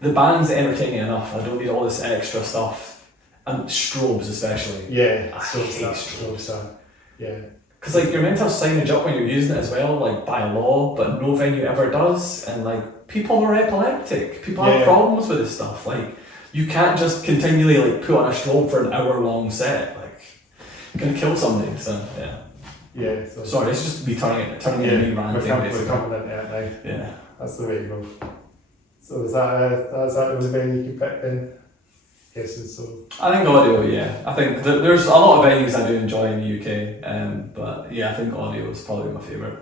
the band's entertaining enough. I don't need all this extra stuff, and strobes especially. I hate strobes. Yeah. Because like you're meant to have signage up when you're using it as well, like by law, but no venue ever does. And like people are epileptic. People have problems with this stuff. Like you can't just continually like put on a strobe for an hour-long set. Like you're gonna kill somebody. So So sorry, it's just me turning into me ranting. We're coming into it now. Yeah. That's the way to go. So is that the only venue you can pick then? So. I think audio, I think there's a lot of venues I do enjoy in the UK, but I think audio is probably my favourite.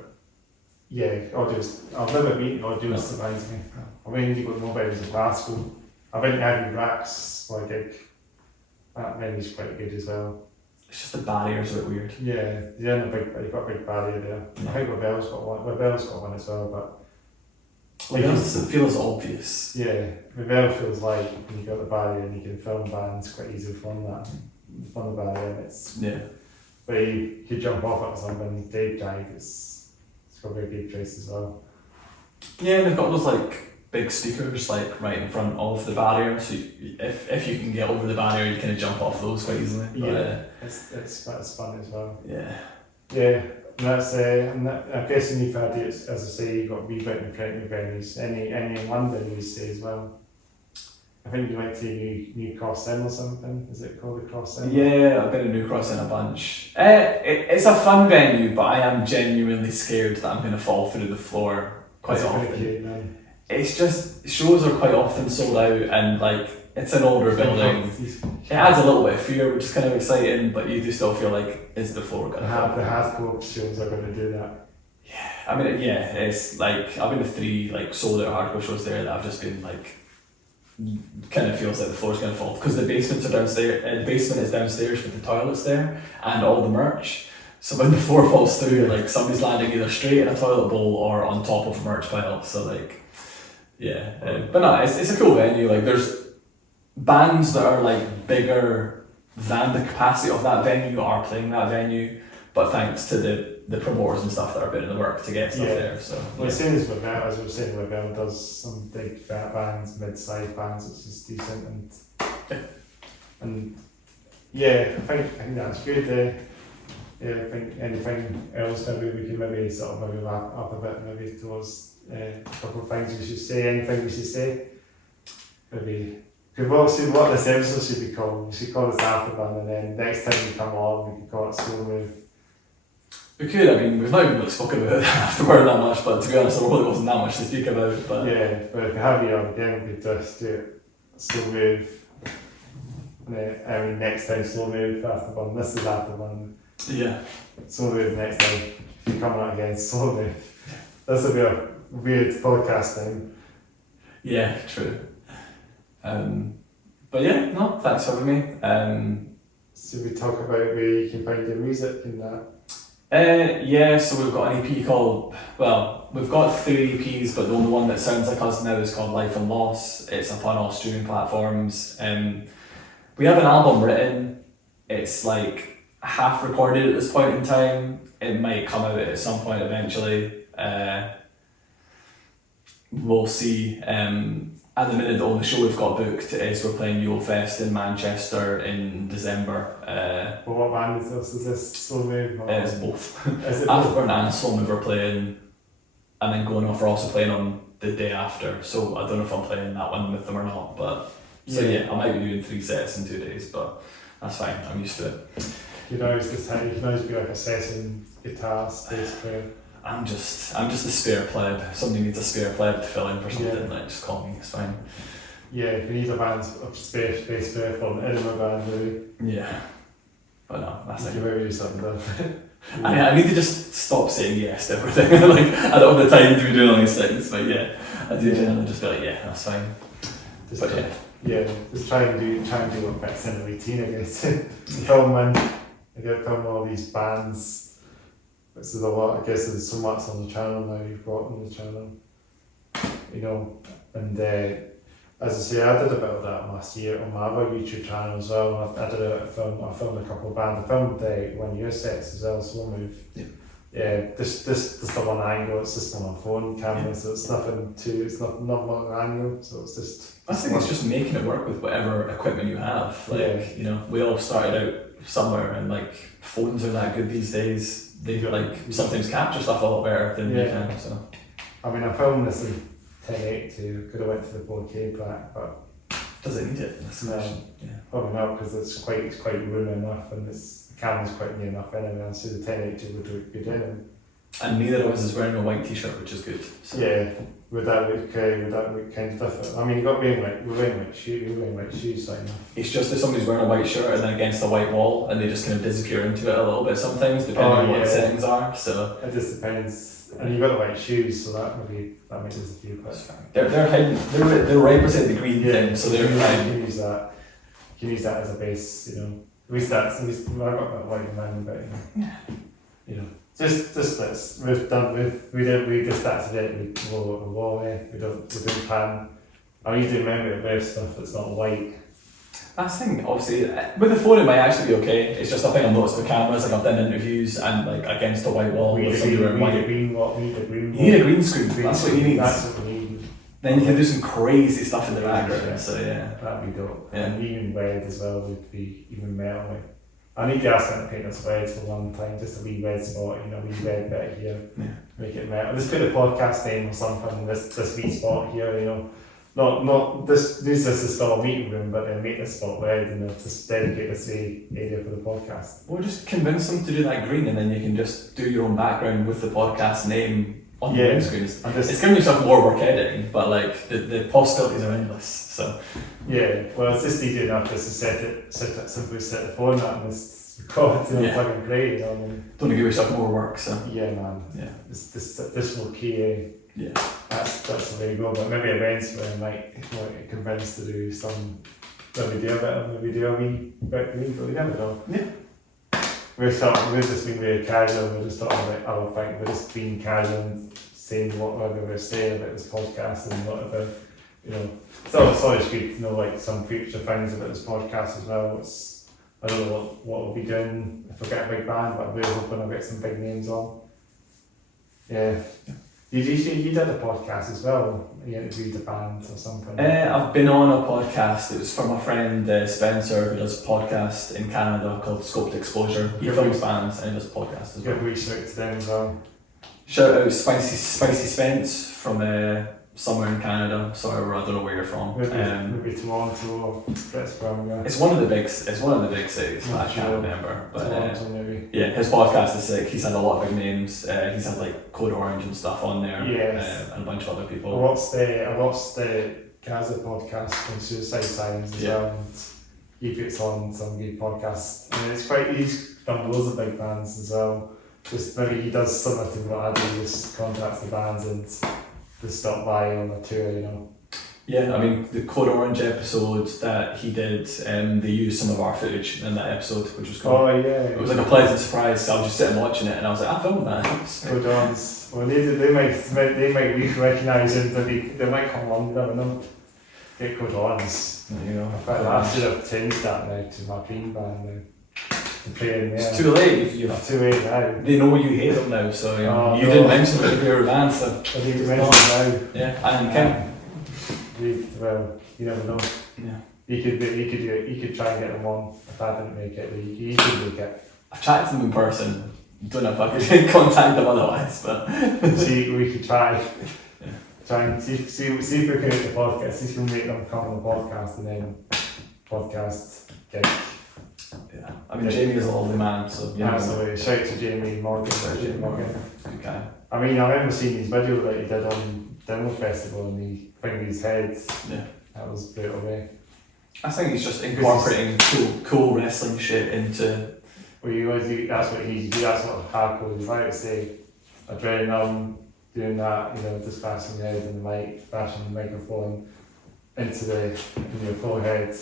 Yeah, audio's. I've never been audio, surprised me. I mean, you've got more venues in Glasgow. I've been to Edinburgh for a gig. That venue's quite good as well. It's just the barriers are a bit weird. Yeah, you've got a big barrier there. I think Labelle's got one. Labelle's got one as well, but. It doesn't feel as obvious. Yeah, Labelle feels like when you've got the barrier and you can film bands quite easily from the barrier, and it's but you could jump off it or something, Dave dive, it's It's got a very good price as well. Yeah, they've got those like big speakers like right in front of the barrier, so if you can get over the barrier, you kind of jump off those quite easily. Yeah, it's fun as well. Yeah. Yeah, and that's and I'm guessing you've had it, as I say, you've got reboot and printing venues. Any in London you say as well. I think you went to New Cross Inn or something. Is it called the Cross Inn? Yeah, I've been to New Cross in a bunch. It's a fun venue, but I am genuinely scared that I'm going to fall through the floor quite often. Cute, man. It's just, shows are quite often sold out, and like, it's an older building. It adds a little bit of fear, which is kind of exciting, but you do still feel like, is the floor going to fall? The hardcore shows are going to do that. Yeah, I mean, yeah, it's like, I've been to 3 like sold out hardcore shows there that I've just been like, kind of feels like the floor's going to fall, because the basements are downstairs, the basement is downstairs with the toilets there, and all the merch. So when the floor falls through, like somebody's landing either straight in a toilet bowl or on top of a merch pile, so like, yeah, but no, it's a cool venue. Like there's bands that are like bigger than the capacity of that venue are playing that venue, but thanks to the promoters and stuff that are putting in the work to get stuff there. So well, as soon as Lavelle, as we were saying, Lavelle does some big fat bands, mid-sized bands, it's just decent and yeah, I think that's good. Yeah, I think anything else maybe we can maybe sort of maybe wrap up a bit maybe towards a couple of things we should say, anything we should say. Maybe, because obviously what this episode should be called, we should call this Afterburn, and then next time we come on we can call it Soul Move. We could, I mean, we've not even really spoken about Afterburn that much, but to be honest there really wasn't that much to speak about. But yeah, but if we have you on again we could just do it Soul Move. And then, I mean next time Soul Move, Afterburn, this is Afterburn. Yeah. Soul Move next time. If you come out again, Soul Move. This will be a weird podcast thing. Yeah, true. But yeah, no, thanks for having me. So we talk about where you can find your music and that? Yeah, so we've got an EP called, well, we've got 3 EPs, but the only one that sounds like us now is called Life and Loss. It's up on all streaming platforms. We have an album written. It's like half recorded at this point in time. It might come out at some point eventually. We'll see. At the minute, the only show we've got booked is we're playing Yule Fest in Manchester in December. Well, what band is this? Is this Soul Move? It's both. Is it Afterburn and Soul Move are playing, and then going off, we're also playing on the day after. So I don't know if I'm playing that one with them or not. But so yeah, I might be doing 3 sets in 2 days, but that's fine. I'm used to it. You know, it's this time. You can always be like a session guitar, bass player. I'm just a spare pleb. If somebody needs a spare pleb to fill in for something, like just call me, it's fine. Yeah, if you need a band of spare bass player for an Edinburgh band, maybe. Yeah. But no, that's it. You maybe do something done. I need to just stop saying yes to everything. Like I don't have the time to be doing all these things, but yeah, I do generally just be like, yeah, that's fine. Just but just try and do what fits in the routine, I guess. Filming, I get film all these bands. This is a lot, I guess there's so much on the channel now you've got on the channel, you know, and as I say, I did a bit of that last year on my other YouTube channel as well. I filmed a couple of bands, I filmed one of your sets as well, Soul Move. Yeah, this the one angle, it's just on my phone camera, so it's nothing too, it's not one angle, so it's just... I think it's just making it work with whatever equipment you have, like, you know, we all started out somewhere and like phones are that good these days. They sometimes capture stuff a lot better than you can. So I mean, I filmed this in 1080. Could have went to the 4K back, but does it need it? That's no, probably not, because it's quite roomy enough, and the camera's quite near enough anyway. So the 1080 would look good in it. And neither of us is wearing a white t-shirt, which is good. So. Yeah, would that look kind of different? I mean, we're wearing white shoes, like enough. It's just if somebody's wearing a white shirt and then against a white wall, and they just kind of disappear into it a little bit sometimes, depending on what the settings are. So it just depends. And you've got the white shoes, so that makes us a few bits. They're hidden. They're right beside the green thing, so they're fine. You can use that. You can use that as a base, you know. At least I got that white man, but you know. Just this. We just started it. We blow up the wall. We don't pan. I usually remember the best stuff that's not white. That's the thing, obviously, with the phone it might actually be okay. It's just a thing I've noticed with cameras, like I've done interviews and like against a white wall with somebody wearing white. You need a green screen, that's what you need. That's what we need. Then you can do some crazy stuff in the background, so yeah. That'd be dope. Yeah. And even red as well would be even metal. Like, I need to ask them to paint us red for one time, just a wee red spot, a wee red bit here, make it metal. Just put a podcast name or something, this wee spot here, Not this is a style meeting room, but then make this spot red and then just dedicate this area for the podcast. Or just convince them to do that green and then you can just do your own background with the podcast name on the green screen. It's giving yourself more work editing, but like the possibilities are endless. So yeah, well, it's just easy enough just to simply set the phone up and just record. Fucking great. Don't want to give yourself more work. So yeah, man. Yeah, this additional key. Yeah, that's the way to go. But maybe eventually I might get convinced to do some maybe do a wee bit green, but we never know. Yeah. We're just being very casual, we're just talking about our thing, we're just being casual and saying whatever we're saying about this podcast and whatever, It's always good to know like some future things about this podcast as well. I don't know what we'll be doing if we get a big band, but I'm really hoping I'll get some big names on. Yeah. Did you say you did a podcast as well? You interviewed a band or something? I've been on a podcast. It was from my friend Spencer, who does a podcast in Canada called Scoped Exposure. He films bands and he does podcasts as well. Give a wee shout to them as well. Shout out Spicy Spence from somewhere in Canada. Sorry, I don't know where you're from. Maybe Toronto or Pittsburgh. Yeah. It's one of the big cities. I can't remember, but Toronto, maybe. Yeah, his podcast is sick. He's had a lot of big names. He's had like Code Orange and stuff on there. Yes. And a bunch of other people. I watched the Gaza podcast from Suicide Signs as well. And he puts on some good podcasts. And he's done loads of big bands as well. Just maybe he does similar to what I do, just contacts the bands and just stop by on a tour, Yeah, I mean, the Code Orange episode that he did, they used some of our footage in that episode, which was cool. Oh, yeah. It was like a pleasant surprise. I was just sitting watching it and I was like, I filmed that. Code Orange. Well, they might recognise him, but they might come on, you never know. Get Code Orange. In fact, I should have changed that now to my dream band now. It's too late. Too late now. They know you hate them now, so you didn't mention it with your band, so. I need to mention it now. Yeah, and Kim. Well, you never know. Yeah. You could try and get them on if I didn't make it. You could make it. I've chatted to them in person. Don't know if I could contact them otherwise, but. See, we could try. Yeah. Try and see if we can make the podcast. See if we can make them come on the podcast and then podcast get. Yeah, I mean, Jamie is a lovely man, so yeah. Absolutely. Shout to Jamie Morgan. Good guy. I mean, I remember seeing his video that he did on Demo Festival and he fingered his head. Yeah. That was brutal, way. I think he's just incorporating cool wrestling shit into. Well, you always do, that's what he needs to do, that's what hardcore is like, say, adrenaline, doing that, just bashing your head in the mic, bashing the microphone into your forehead.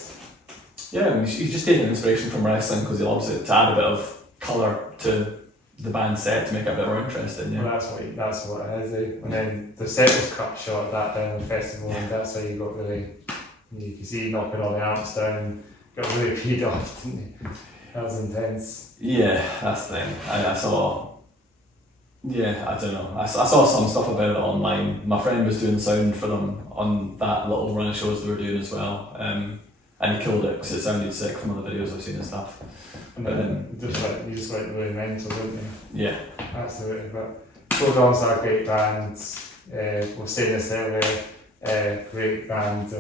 Yeah, I mean, he's just taking inspiration from wrestling because he loves it to add a bit of colour to the band set to make it a bit more interesting. Yeah, well, that's what it is. And then the set was cut short that down on the festival, and that's how you got really. You can see knocking all the amps down, and got really peed off, didn't you? That was intense. Yeah, that's the thing. I saw. Yeah, I don't know. I saw some stuff about it online. My friend was doing sound for them on that little run of shows they were doing as well. And he killed it because it sounded sick from other videos I've seen and stuff. And then you just went really mental, didn't you? Yeah. Absolutely. But Code Orange are a great band. We've seen this earlier. Great band.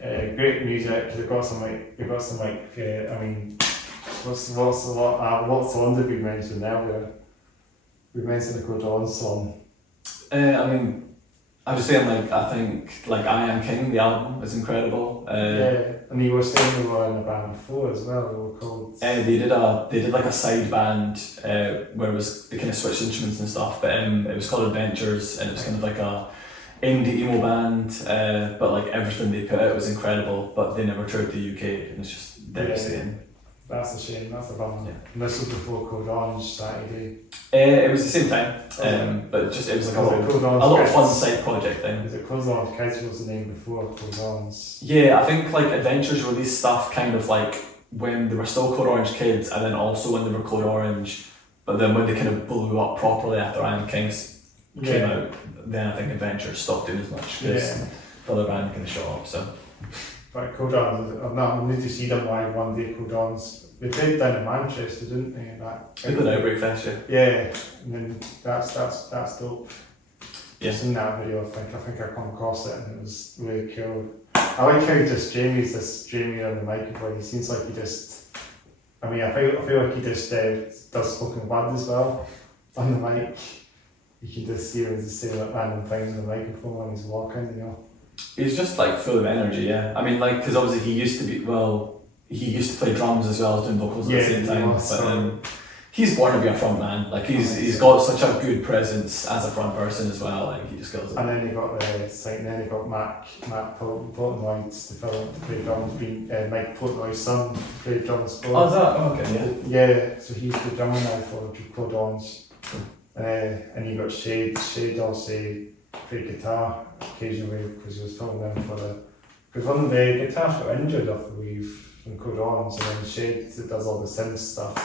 Great music. They've got some I mean, what song did we mention earlier? We mentioned the Code Orange song. I mean, I was saying I think I Am King, the album, is incredible. Yeah, and you were saying we were in a band before as well. They were called. They did like a side band where they kind of switched instruments and stuff, but it was called Adventures, and it was kind of like a indie emo band. But everything they put out was incredible, but they never toured the UK, and it's just devastating. That's a shame, that's a bummer. Yeah. And this was before Code Orange Saturday. It was the same time, but it was like a little fun side project thing. Is it Code Orange Kids was the name before Code Orange? Yeah, I think like Adventures released stuff kind of like when they were still Code Orange Kids, and then also when they were Code Orange, but then when they kind of blew up properly after I Am Kings came out, then I think Adventures stopped doing as much because the other band kind of shut up. So. But Code Orange, I need to see them live one day. Code Orange, they played down in Manchester, didn't they? They did an Outbreak Fest, yeah, and then that's dope. Yeah. Just in that video, I think I come across it and it was really cool. I like how Jamie on the microphone. He seems like he just, I feel like he just does spoken word as well on the mic. You can just see him just saying like random things on the microphone when he's walking, you know. He's just like full of energy, yeah. I mean, like, because obviously he used to play drums as well as doing vocals at the same time. But he's born to be a front man. Like he's got such a good presence as a front person as well. Like he just kills it. And then you got Matt Portnoy's to play drums. Mike Portnoy's son played drums for. Oh, is that? Oh, okay, yeah. Yeah, so he's the drummer now for Code Orange. And you got Shade. Shade also played guitar occasionally because he was filming them because one of the guitars got injured off the weave from Code Orange, and then Shade does all the synth stuff,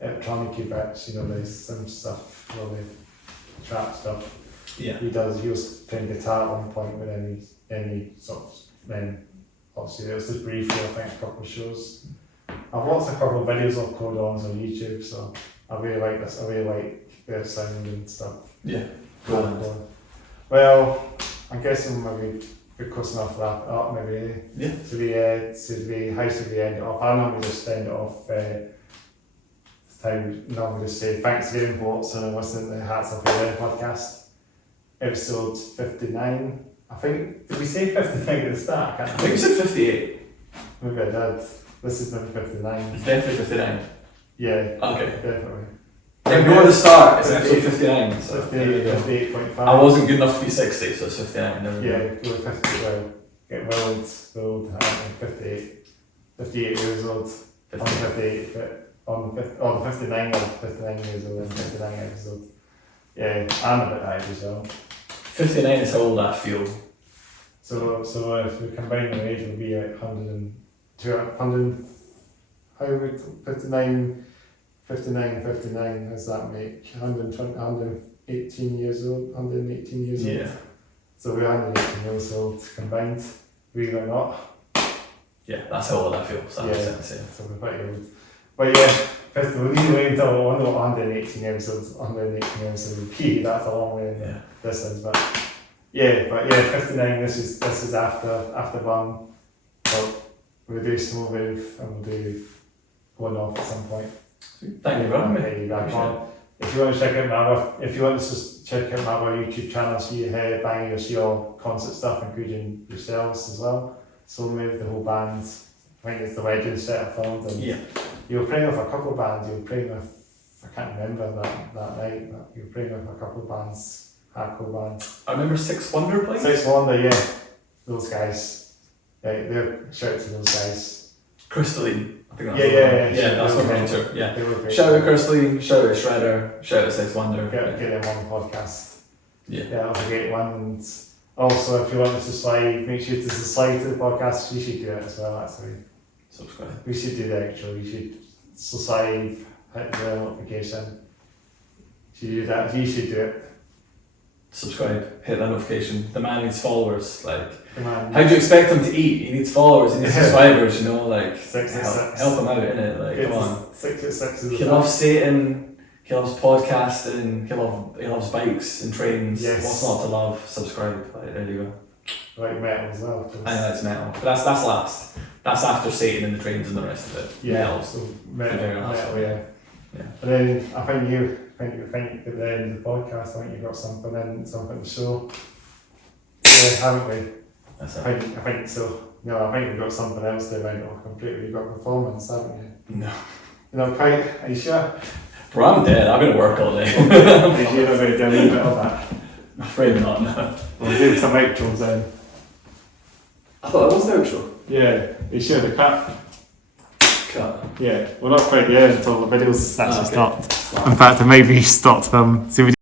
electronic bits, the synth stuff, all the trap stuff. Yeah. He was playing guitar at one point, but then obviously there was just briefly, I think, a couple of shows. I've watched a couple of videos of Code Orange on YouTube, so I really like this. I really like their sound and stuff. Yeah. Cool. Well, I'm guessing maybe we're close enough to wrap it up, maybe. Yeah. To be how should we end it off? I normally just end it off this time. Normally just say thanks again for watching and listening to the Hats Off Your Head podcast, episode 59. I think, did we say 59 at the start? I think we said 58. Maybe I did. This is number 59. It's definitely 59. Yeah. Okay. Definitely. Ignore the start, it's episode 59. So 58.5. I wasn't good enough to be 60, so it's 59. Yeah, we're 50, well, get old, 58 years old. 58, but the 59 years old and 59 episode. Yeah, I'm a bit high as well. 59 is how old I feel. So if we combine the age, it'll be at 100, how would 59, does that make 120, 118 years old, 118 years old? Yeah. So we're 118 years old combined, we are not. Yeah, that's how old I feel, so that makes sense, yeah. So we're pretty old. But yeah, first we'll need to wait until 118 episodes, 118 episodes, that's a long way in distance, but 59, this is Afterburn, but we'll do Small Wave and we'll do One Off at some point. Thank you for having me. If you want to check out my other YouTube channel, see how bang, you'll see all concert stuff, including yourselves as well. So Move, the whole band, I think it's the Legend set I filmed, and you were playing with a couple of bands. You were playing with, I can't remember that night, but you were playing with a couple of bands, hardcore bands. I remember Six Wonder playing. Six Wonder, yeah, those guys. They're shout to those guys. Crystalline. I think that's that's what I'm into. Yeah. They were great. Shout out Crystalline, shout out Shredder, shout out Six Wonder. Get them on the podcast. Yeah. That was a great one. And also, if you want us to slide, make sure to subscribe to the podcast. You should do it as well, actually. Subscribe. We should do that, actually. You should subscribe, hit the notification. You should do it. Subscribe, hit that notification. The man needs followers. Like, Man. how do you expect him to eat? He needs followers, he needs subscribers, like, 6 at 6. help him out, innit? Like, come on. 6 at 6 He loves Satan, he loves podcasting, he loves bikes and trains. Yes. What's not to love? Subscribe. Like, there you go. Like metal as well. I know it's metal, but that's last. That's after Satan and the trains and the rest of it. Yeah, Metal. so metal, Yeah. But then I think at the end of the podcast, I think you've got something to show. Yeah, haven't we? That's it. I think so. No, I think we've got something else to went off completely. You've got performance, haven't you? No. You're not quite, are you sure? Bro, I'm dead. I've been at work all day. You're not going to do a little bit of that. I'm afraid not, no. We'll do some outros then. I thought that was the outro. Yeah, you sure the cut? cut. Yeah, we're not quite there until the video's actually Okay. stopped. In fact, I maybe stopped them. See, we